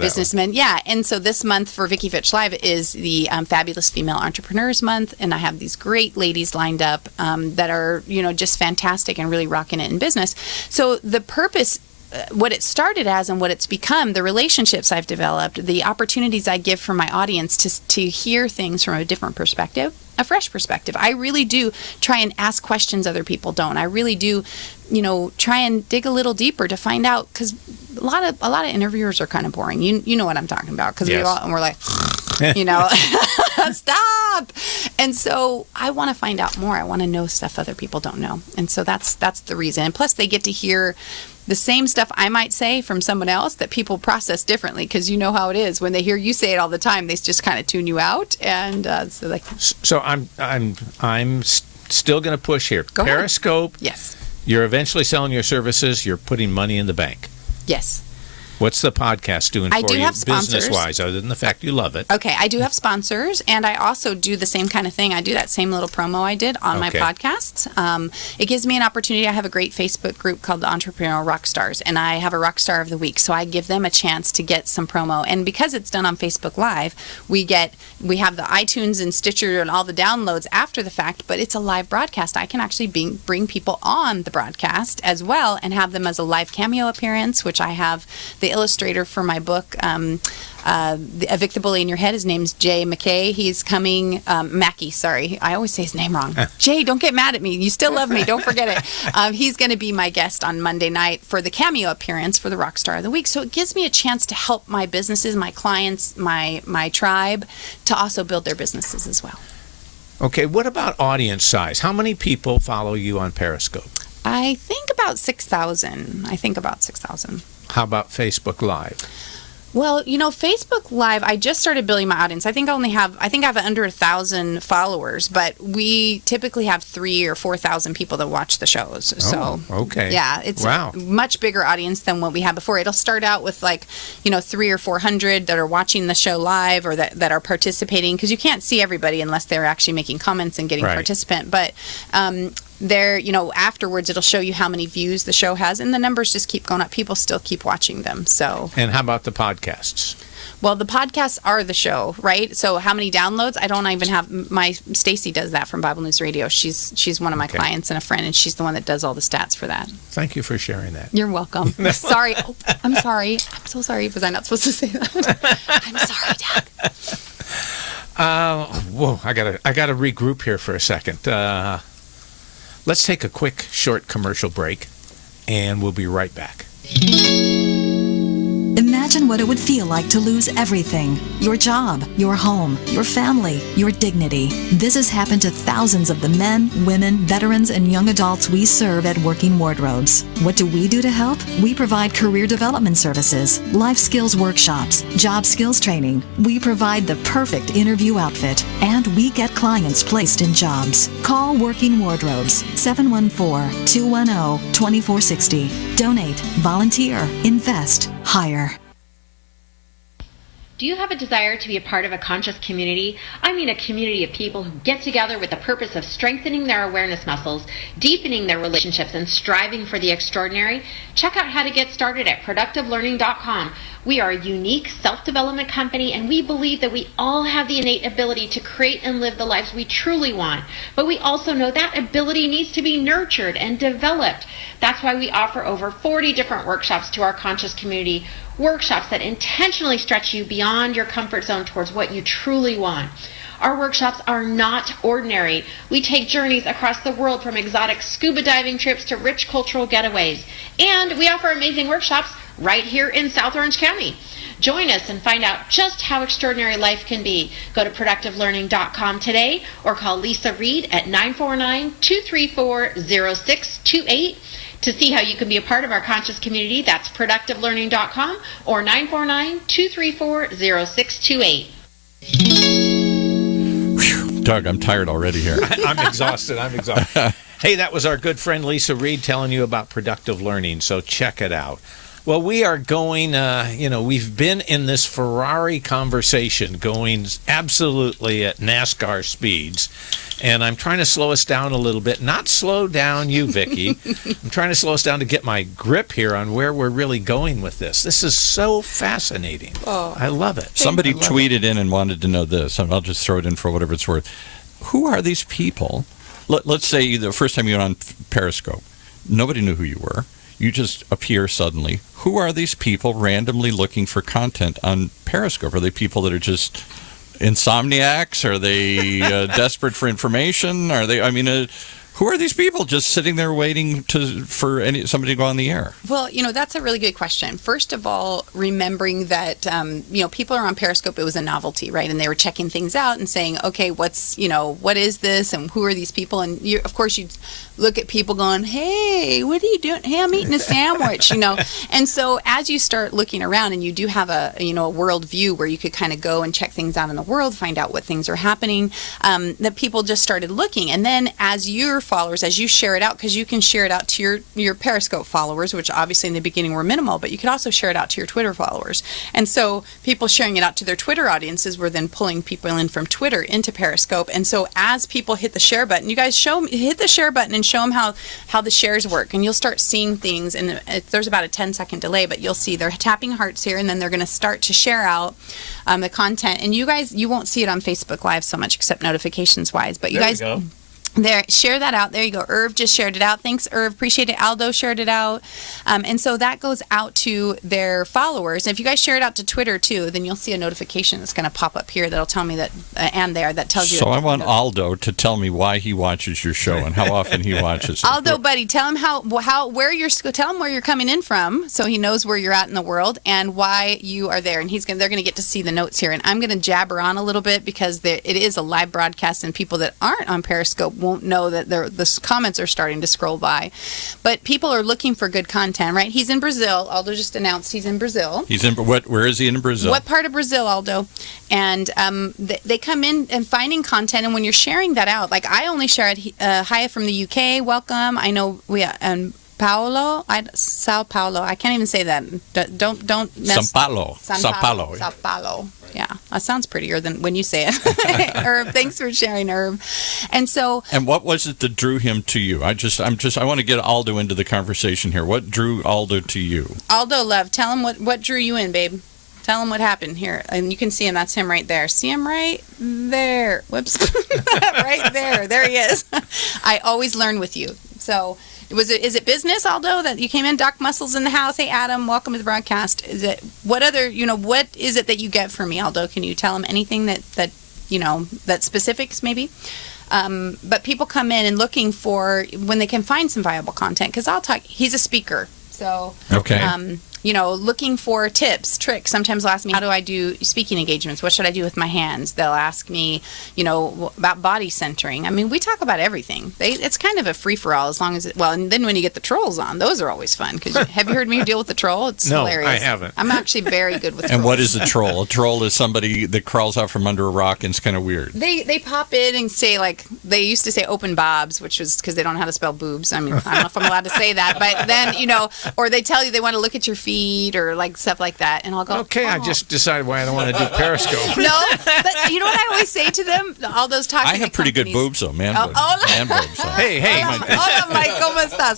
businessmen. Yeah. And so this month for Vicky Fitch Live is the Fabulous Female Entrepreneurs Month. And I have these great ladies lined up that are, just fantastic and really rocking it in business. So the purpose, what it started as and what it's become, the relationships I've developed, the opportunities I give for my audience to hear things from a different perspective, a fresh perspective. I really do try and ask questions other people don't. I really do, try and dig a little deeper to find out, because a lot of interviewers are kind of boring. You know what I'm talking about, because we're like, stop. And so I want to find out more. I want to know stuff other people don't know. And so that's the reason. And plus they get to hear the same stuff I might say from someone else that people process differently, because you know how it is. When they hear you say it all the time, they just kind of tune you out. And so I'm still going to push here. Go ahead. Periscope. Yes. You're eventually selling your services. You're putting money in the bank. Yes. What's the podcast doing for you business-wise, other than the fact you love it? Okay, I do have sponsors, and I also do the same kind of thing. I do that same little promo I did on my podcasts. It gives me an opportunity. I have a great Facebook group called the Entrepreneurial Rockstars, and I have a Rockstar of the Week, so I give them a chance to get some promo. And because it's done on Facebook Live, we have the iTunes and Stitcher and all the downloads after the fact, but it's a live broadcast. I can actually bring people on the broadcast as well and have them as a live cameo appearance, which I have the illustrator for my book, the Evict the Bully in Your Head. His name's Jay McKay. He's coming, Mackey, sorry. I always say his name wrong. Jay, don't get mad at me. You still love me. Don't forget it. He's going to be my guest on Monday night for the cameo appearance for the Rockstar of the Week. So it gives me a chance to help my businesses, my clients, my tribe, to also build their businesses as well. Okay, what about audience size? How many people follow you on Periscope? I think about 6,000. How about Facebook Live? Well, Facebook Live, I just started building my audience. I think I have under 1,000 followers, but we typically have 3,000 or 4,000 people that watch the shows. So, okay. Yeah, it's a much bigger audience than what we had before. It'll start out with 300 or 400 that are watching the show live or that are participating, because you can't see everybody unless they're actually making comments and getting participant. But there, afterwards it'll show you how many views the show has, and the numbers just keep going up. People still keep watching them. So. And how about the podcasts? Well, the podcasts are the show, right? So how many downloads? I don't even have Stacy does that from Bible News Radio. She's one of my clients and a friend, and she's the one that does all the stats for that. Thank you for sharing that. You're welcome. Sorry. Oh, I'm sorry. I'm so sorry. Was I not supposed to say that? I'm sorry, Doug. Whoa, I gotta regroup here for a second. Let's take a quick, short commercial break, and we'll be right back. Imagine what it would feel like to lose everything. Your job, your home, your family, your dignity. This has happened to thousands of the men, women, veterans, and young adults we serve at Working Wardrobes. What do we do to help? We provide career development services, life skills workshops, job skills training. We provide the perfect interview outfit, and we get clients placed in jobs. Call Working Wardrobes, 714-210-2460. Donate, volunteer, invest, hire. Do you have a desire to be a part of a conscious community? I mean a community of people who get together with the purpose of strengthening their awareness muscles, deepening their relationships, and striving for the extraordinary? Check out how to get started at productivelearning.com. We are a unique self-development company, and we believe that we all have the innate ability to create and live the lives we truly want. But we also know that ability needs to be nurtured and developed. That's why we offer over 40 different workshops to our conscious community, workshops that intentionally stretch you beyond your comfort zone towards what you truly want. Our workshops are not ordinary. We take journeys across the world, from exotic scuba diving trips to rich cultural getaways. And we offer amazing workshops right here in South Orange County. Join us and find out just how extraordinary life can be. Go to productivelearning.com today or call Lisa Reed at 949-234-0628 to see how you can be a part of our conscious community. That's productivelearning.com or 949-234-0628. Doug, I'm tired already here. I'm exhausted. Hey, that was our good friend Lisa Reed telling you about productive learning, so check it out. Well, we are going, we've been in this Ferrari conversation going absolutely at NASCAR speeds, and I'm trying to slow us down a little bit. Not slow down you, Vicki. I'm trying to slow us down to get my grip here on where we're really going with this. This is so fascinating. Oh, I love it. Somebody tweeted in and wanted to know this, and I'll just throw it in for whatever it's worth. Who are these people? Let's say the first time you went on Periscope, nobody knew who you were. You just appear suddenly. Who are these people randomly looking for content on Periscope? Are they people that are just insomniacs? Are they desperate for information? Are they? Who are these people just sitting there waiting for somebody to go on the air? Well, that's a really good question. First of all, remembering that, people are on Periscope. It was a novelty, right? And they were checking things out and saying, okay, what is this? And who are these people? And of course, you'd look at people going, hey, what are you doing? Hey, I'm eating a sandwich, And so as you start looking around, and you do have a world view where you could kind of go and check things out in the world, find out what things are happening, that people just started looking. And then as your followers, as you share it out, because you can share it out to your Periscope followers, which obviously in the beginning were minimal, but you could also share it out to your Twitter followers. And so people sharing it out to their Twitter audiences were then pulling people in from Twitter into Periscope. And so as people hit the share button, you guys hit the share button and show them how the shares work, and you'll start seeing things. And there's about a 10-second delay, but you'll see they're tapping hearts here, and then they're going to start to share out the content. And you guys, you won't see it on Facebook Live so much, except notifications wise, but you guys there, share that out. There you go. Irv just shared it out. Thanks, Irv. Appreciate it. Aldo shared it out. And so that goes out to their followers. And if you guys share it out to Twitter too, then you'll see a notification that's going to pop up here that'll tell me that, and there, that tells you. So I want Aldo to tell me why he watches your show and how often he watches it. Aldo, buddy, tell him tell him where you're coming in from, so he knows where you're at in the world and why you are there. And they're going to get to see the notes here. And I'm going to jabber on a little bit because it is a live broadcast, and people that aren't on Periscope won't know that the comments are starting to scroll by. But people are looking for good content, right? He's in Brazil. Aldo just announced he's in Brazil. Where is he in Brazil? What part of Brazil, Aldo? And they come in and finding content, and when you're sharing that out, like I only share it. Hi from the UK, welcome. I know Sao Paulo. I can't even say that. Don't mess. Sao Paulo. Yeah, that sounds prettier than when you say it. Herb, thanks for sharing, Herb. And what was it that drew him to you? I want to get Aldo into the conversation here. What drew Aldo to you? Aldo, love, tell him what drew you in, babe. Tell him what happened here. And you can see him. That's him right there. See him right there. Whoops. Right there. There he is. I always learn with you. So is it business, Aldo, that you came in? Doc Muscles in the house. Hey, Adam, welcome to the broadcast. Is it what is it that you get from me, Aldo? Can you tell him anything that specifics maybe? But people come in and looking for when they can find some viable content, because he's a speaker. So, okay. Looking for tips, tricks. Sometimes they'll ask me, how do I do speaking engagements? What should I do with my hands? They'll ask me, about body centering. I mean, we talk about everything. It's kind of a free-for-all as long as and then when you get the trolls on, those are always fun. Have you heard me deal with the troll? It's hilarious. No, I haven't. I'm actually very good with trolls. And what is a troll? A troll is somebody that crawls out from under a rock and it's kind of weird. They pop in and say, they used to say open bobs, which was because they don't know how to spell boobs. I mean, I don't know if I'm allowed to say that, but then, or they tell you they want to look at your feet. feet or like stuff like that. And I'll go, Okay, I just decided why I don't want to do Periscope. No, but you know what I always say to them? All those toxic I have pretty good boobs, though, man boobs. Man boobs. So. Hey. Hola, Mike, ¿cómo estás?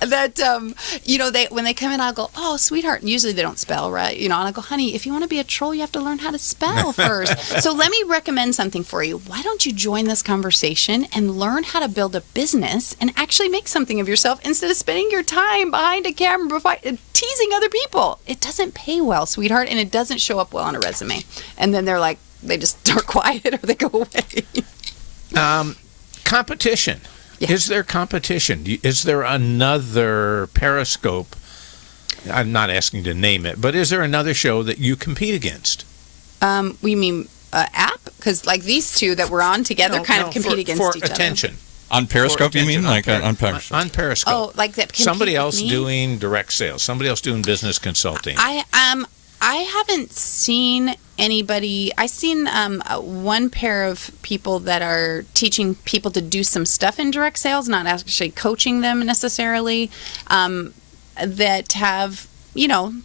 That, when they come in, I'll go, oh, sweetheart. And usually they don't spell, right? And I'll go, honey, if you want to be a troll, you have to learn how to spell first. So let me recommend something for you. Why don't you join this conversation and learn how to build a business and actually make something of yourself instead of spending your time behind a camera teasing other people? It doesn't pay well, sweetheart, and it doesn't show up well on a resume. And then they're like, they just are quiet or they go away. Competition. Yes. Is there competition? Is there another Periscope? I'm not asking to name it, but is there another show that you compete against? We mean app? Because like these two that we're on together of compete against each attention. On Periscope, you mean? Like on Periscope? On Periscope. Oh, like that. Somebody else doing direct sales. Somebody else doing business consulting. I haven't seen anybody. I've seen one pair of people that are teaching people to do some stuff in direct sales, not actually coaching them necessarily, that have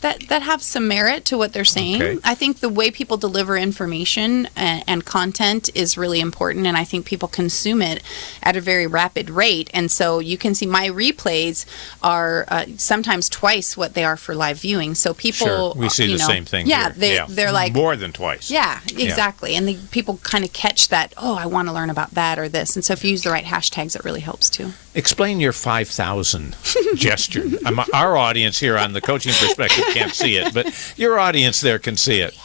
that have some merit to what they're saying. Okay. I think the way people deliver information and content is really important, and I think people consume it at a very rapid rate. And so you can see my replays are sometimes twice what they are for live viewing. So people, sure, we see the same thing. Yeah, here. they're like more than twice. Yeah, exactly. And people kind of catch that. Oh, I want to learn about that or this. And so if you use the right hashtags, it really helps too. Explain your 5,000 gesture. Our audience here on the Coaching Perspective can't see it, but your audience there can see it.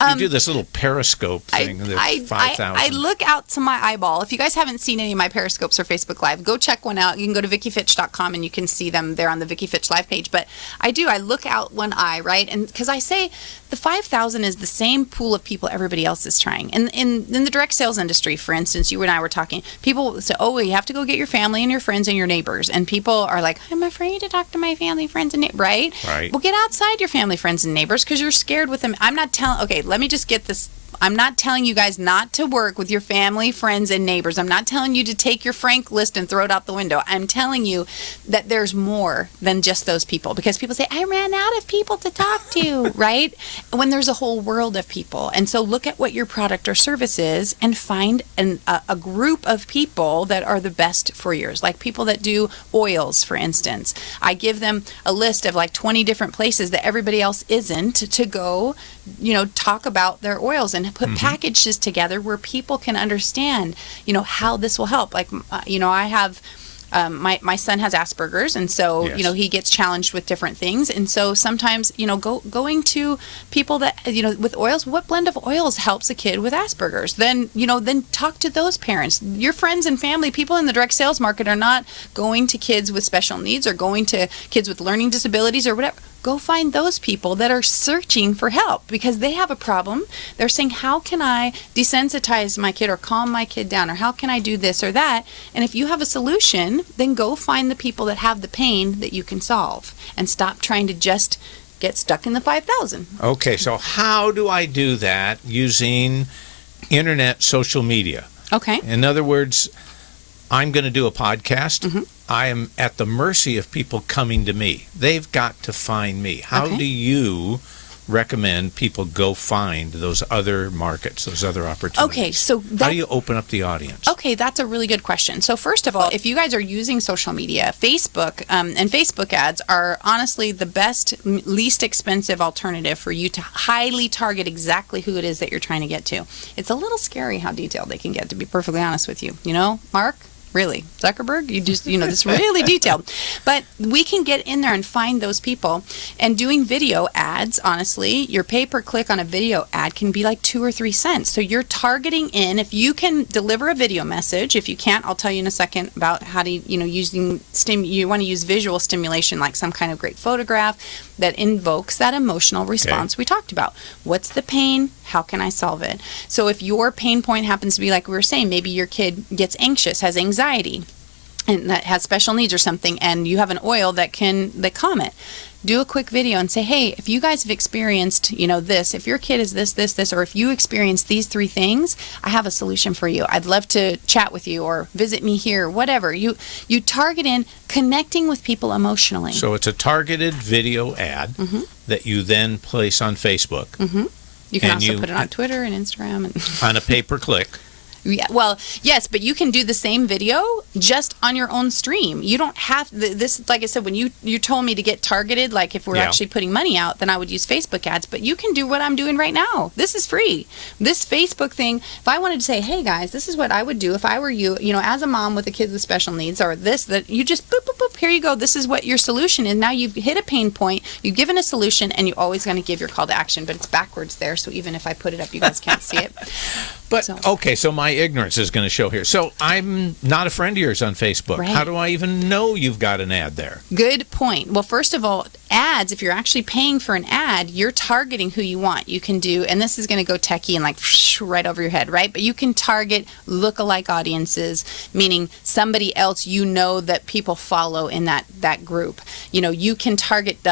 You do this little Periscope thing. 5,000. I look out to my eyeball. If you guys haven't seen any of my Periscopes or Facebook Live, go check one out. You can go to VickiFitch.com and you can see them there on the Vicky Fitch Live page. But I look out one eye, right? And because I say the 5,000 is the same pool of people everybody else is trying. And in the direct sales industry, for instance, you and I were talking, people say, oh, you have to go get your family and your friends and your neighbors. And people are like, I'm afraid to talk to my family, friends, and neighbors, right? Right. Well, get outside your family, friends, and neighbors because you're scared with them. I'm not telling, okay, let me just get this. I'm not telling you guys not to work with your family, friends, and neighbors. I'm not telling you to take your Frank list and throw it out the window. I'm telling you that there's more than just those people because people say, I ran out of people to talk to, right? When there's a whole world of people. And so look at what your product or service is and find a group of people that are the best for yours, like people that do oils, for instance. I give them a list of like 20 different places that everybody else isn't to go, talk about their oils and put packages together where people can understand, how this will help. Like, I have, my son has Asperger's, and so, yes. He gets challenged with different things. And so sometimes, going to people that, with oils, what blend of oils helps a kid with Asperger's? Then talk to those parents. Your friends and family, people in the direct sales market are not going to kids with special needs or going to kids with learning disabilities or whatever. Go find those people that are searching for help because they have a problem. They're saying, how can I desensitize my kid or calm my kid down? Or how can I do this or that? And if you have a solution, then go find the people that have the pain that you can solve and stop trying to just get stuck in the 5,000. Okay, so how do I do that using internet social media? Okay. In other words, I'm going to do a podcast. Mm-hmm. I am at the mercy of people coming to me. They've got to find me. How Okay. do you recommend people go find those other markets, those other opportunities? Okay, so how do you open up the audience? Okay, that's a really good question. So first of all, if you guys are using social media, Facebook and Facebook ads are honestly the best, least expensive alternative for you to highly target exactly who it is that you're trying to get to. It's a little scary how detailed they can get, to be perfectly honest with you. Mark? Really? Zuckerberg? You just, this really detailed. But we can get in there and find those people. And doing video ads, honestly, your pay-per-click on a video ad can be like 2 or 3 cents. So you're targeting in, if you can deliver a video message, if you can't, I'll tell you in a second about how to, you want to use visual stimulation, like some kind of great photograph that invokes that emotional response we talked about. What's the pain? How can I solve it? So if your pain point happens to be, like we were saying, maybe your kid gets anxious, has anxiety, and that has special needs or something, and you have an oil that calm it. do a quick video and say, hey, if you guys have experienced, this, if your kid is this, or if you experience these 3 things, I have a solution for you. I'd love to chat with you or visit me here, whatever. You target in connecting with people emotionally. So it's a targeted video ad that you then place on Facebook. You can also put it on Twitter and Instagram. On a pay-per-click. Yeah, well, yes, but you can do the same video just on your own stream. You don't have this. Like I said, when you told me to get targeted, like if we're actually putting money out, then I would use Facebook ads. But you can do what I'm doing right now. This is free. This Facebook thing. If I wanted to say, hey guys, this is what I would do if I were you. As a mom with a kid with special needs, or that you just boop boop boop. Here you go. This is what your solution is. Now you've hit a pain point. You've given a solution, and you're always going to give your call to action. But it's backwards there, so even if I put it up, you guys can't see it. But, okay, so my ignorance is going to show here. So I'm not a friend of yours on Facebook. Right. How do I even know you've got an ad there? Good point. Well, first of all, ads, if you're actually paying for an ad, you're targeting who you want. You can do, and this is going to go techie and like right over your head, right? But you can target lookalike audiences, meaning somebody else that people follow in that group. You can target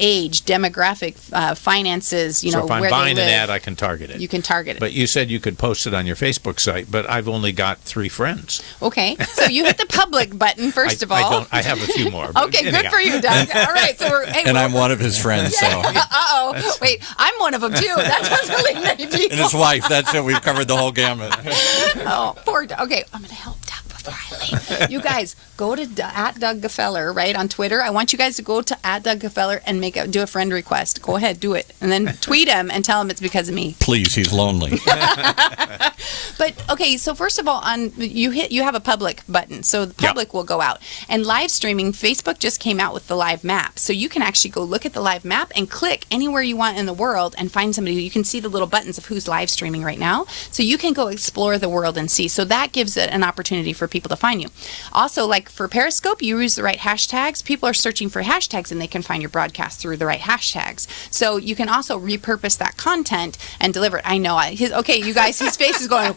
age, demographic, finances, so if I'm where buying they live. an ad, I can target it. You can target it. But you said you could post it on your Facebook site, but I've only got 3 friends. Okay, so you hit the public button first of all. I have a few more. Okay, good for you, Doug. All right, so I'm one of his friends, so. Uh-oh. Wait, I'm one of them too. That doesn't leave many people. And his wife. That's it. We've covered the whole gamut. Oh, poor Doug. Okay, I'm going to help Doug before I leave. You guys, go to at Doug Gfeller, right, on Twitter. I want you guys to go to at Doug Gfeller and do a friend request. Go ahead, do it. And then tweet him and tell him it's because of me. Please, he's lonely. But okay, so first of all, you have a public button, so the public will go out. And live streaming, Facebook just came out with the live map, so you can actually go look at the live map and click anywhere you want in the world and find somebody. You can see the little buttons of who's live streaming right now, so you can go explore the world and see. So that gives it an opportunity for people to find you. Also, like for Periscope, you use the right hashtags. People are searching for hashtags, and they can find your broadcast through the right hashtags. So you can also repurpose that content and deliver it. I know. Okay, you guys, his face is going.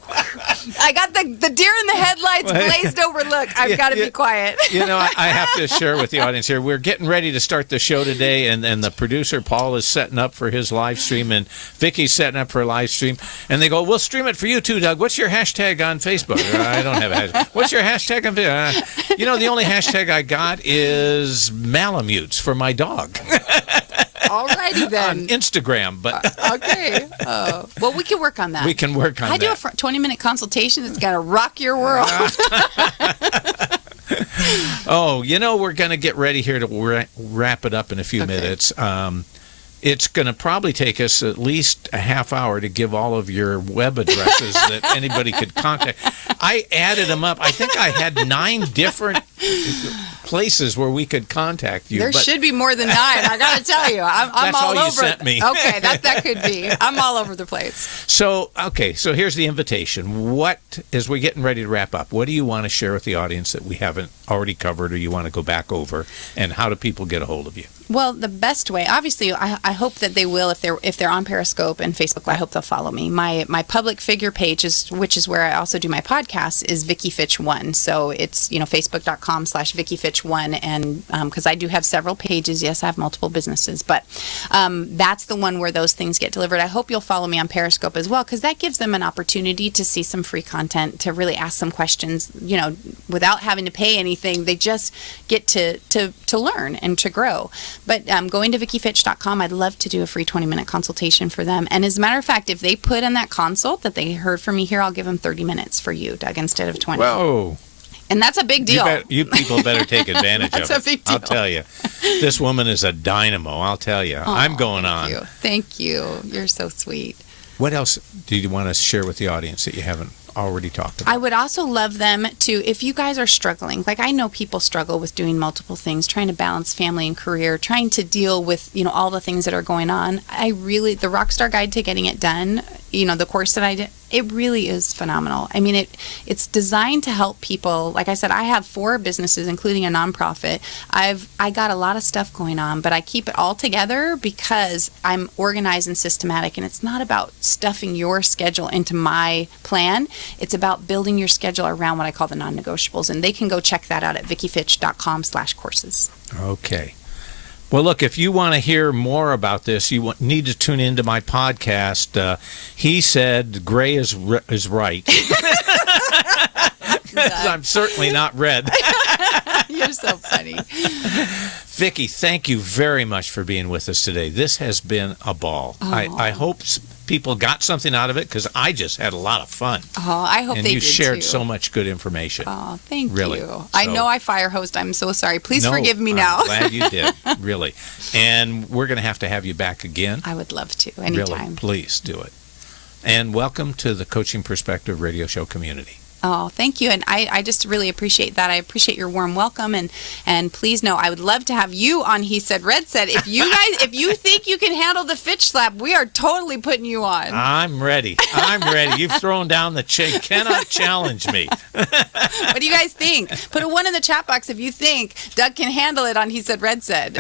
I got the deer in the headlights glazed over look. I've got to be quiet. I have to share with the audience here. We're getting ready to start the show today, and the producer, Paul, is setting up for his live stream, and Vicky's setting up for a live stream. And they go, we'll stream it for you too, Doug. What's your hashtag on Facebook? I don't have a hashtag. What's your hashtag on Facebook? The only hashtag I got is Malamutes for my dog. Alrighty then. On Instagram, but okay. Well, we can work on that. We can work on that. I do a 20-minute consultation that's going to rock your world. We're going to get ready here to wrap it up in a few minutes. It's going to probably take us at least a half hour to give all of your web addresses that anybody could contact. I added them up. I think I had 9 different places where we could contact you. There should be more than 9. I got to tell you, I'm all over. That's all you sent me. Okay, that could be. I'm all over the place. So here's the invitation. As we're getting ready to wrap up, what do you want to share with the audience that we haven't already covered, or you want to go back over, and how do people get a hold of you? Well, the best way, obviously, I hope that they will if they're on Periscope and Facebook. I hope they'll follow me. My public figure page which is where I also do my podcast, is Vicky Fitch 1. So it's Facebook.com/Vicky Fitch 1, and because I do have several pages. Yes, I have multiple businesses, but that's the one where those things get delivered. I hope you'll follow me on Periscope as well, because that gives them an opportunity to see some free content, to really ask some questions. Without having to pay anything, they just get to learn and to grow. But going to VickyFitch.com, I'd love to do a free 20-minute consultation for them. And as a matter of fact, if they put in that consult that they heard from me here, I'll give them 30 minutes for you, Doug, instead of 20. Whoa. And that's a big deal. You people better take advantage of it. That's a big deal. I'll tell you. This woman is a dynamo, I'll tell you. I'm going on. Thank you. You're so sweet. What else do you want to share with the audience that you haven't already talked about? I would also love them to, if you guys are struggling, like I know people struggle with doing multiple things, trying to balance family and career, trying to deal with, all the things that are going on. The Rockstar Guide to Getting It Done, the course that I did, it really is phenomenal. I mean, it's designed to help people. Like I said, I have 4 businesses, including a nonprofit. I got a lot of stuff going on, but I keep it all together because I'm organized and systematic, and it's not about stuffing your schedule into my plan. It's about building your schedule around what I call the non-negotiables, and they can go check that out at VickyFitch.com/courses. Okay. Well, look, if you want to hear more about this, you need to tune into my podcast. He said gray is right. I'm certainly not red. You're so funny. Vicki, thank you very much for being with us today. This has been a ball. I hope people got something out of it, because I just had a lot of fun. Oh, I hope they did, And you shared too. so much good information. Oh, thank really. you. I know I fire hosed. I'm so sorry. Please forgive me I'm now. glad you did, really. And we're going to have you back again. I would love to, anytime. Really, please do it. And welcome to the Coaching Perspective radio show community. Oh, thank you. And I just really appreciate that. I appreciate your warm welcome. And please know, I would love to have you on He Said, Red Said. If you guys, if you think you can handle the Fitch slap, we are totally putting you on. I'm ready. You've thrown down the chain. Cannot challenge me. What do you guys think? Put a 1 in the chat box if you think Doug can handle it on He Said, Red Said.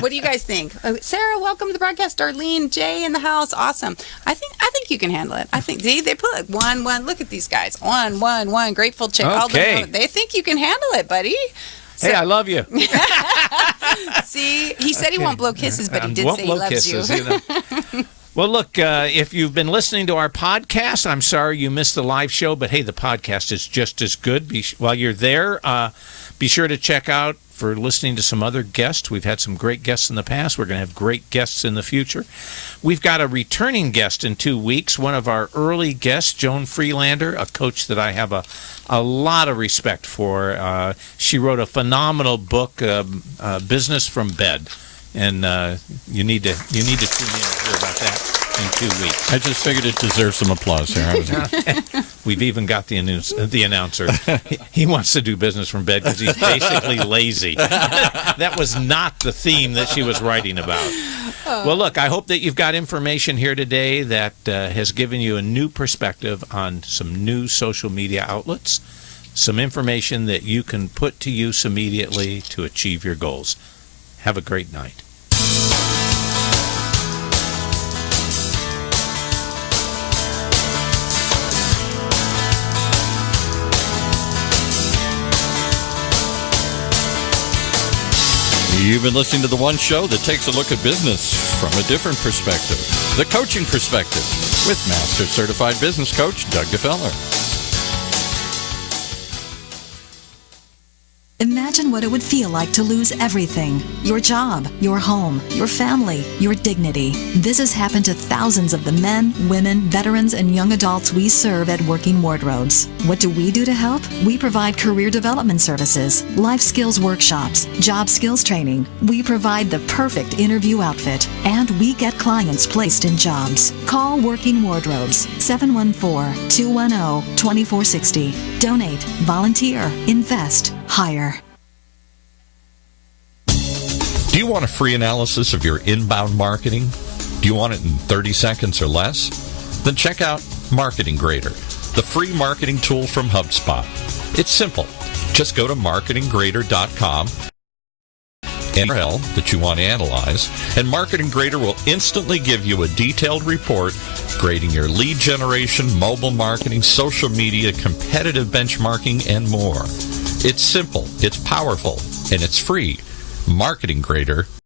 What do you guys think? Sarah, welcome to the broadcast. Darlene, Jay in the house. Awesome. I think you can handle it. I think they put like 1. Look at these guys. 1. Grateful chick. Okay. They think you can handle it, buddy. Hey, I love you. See, he said he won't blow kisses, but he did say he loves kisses, you. Well, look, if you've been listening to our podcast, I'm sorry you missed the live show, but hey, the podcast is just as good. While you're there, be sure to check out for listening to some other guests. We've had some great guests in the past. We're going to have great guests in the future. We've got a returning guest in 2 weeks, one of our early guests, Joan Freelander, a coach that I have a lot of respect for. She wrote a phenomenal book, Business from Bed, and you need to tune in and hear about that in 2 weeks. I just figured it deserves some applause here. We've even got the announcer. He wants to do business from bed because he's basically lazy. That was not the theme that she was writing about. Well, look, I hope that you've got information here today that has given you a new perspective on some new social media outlets, some information that you can put to use immediately to achieve your goals. Have a great night. You've been listening to the one show that takes a look at business from a different perspective. The Coaching Perspective with Master Certified Business Coach Doug Gfeller. Imagine what it would feel like to lose everything. Your job, your home, your family, your dignity. This has happened to thousands of the men, women, veterans, and young adults we serve at Working Wardrobes. What do we do to help? We provide career development services, life skills workshops, job skills training. We provide the perfect interview outfit, and we get clients placed in jobs. Call Working Wardrobes, 714-210-2460. Donate, volunteer, invest, hire. Do you want a free analysis of your inbound marketing? Do you want it in 30 seconds or less? Then check out Marketing Grader, the free marketing tool from HubSpot. It's simple. Just go to marketinggrader.com and URL that you want to analyze, and Marketing Grader will instantly give you a detailed report grading your lead generation, mobile marketing, social media, competitive benchmarking, and more. It's simple, it's powerful, and it's free. marketinggrader.com.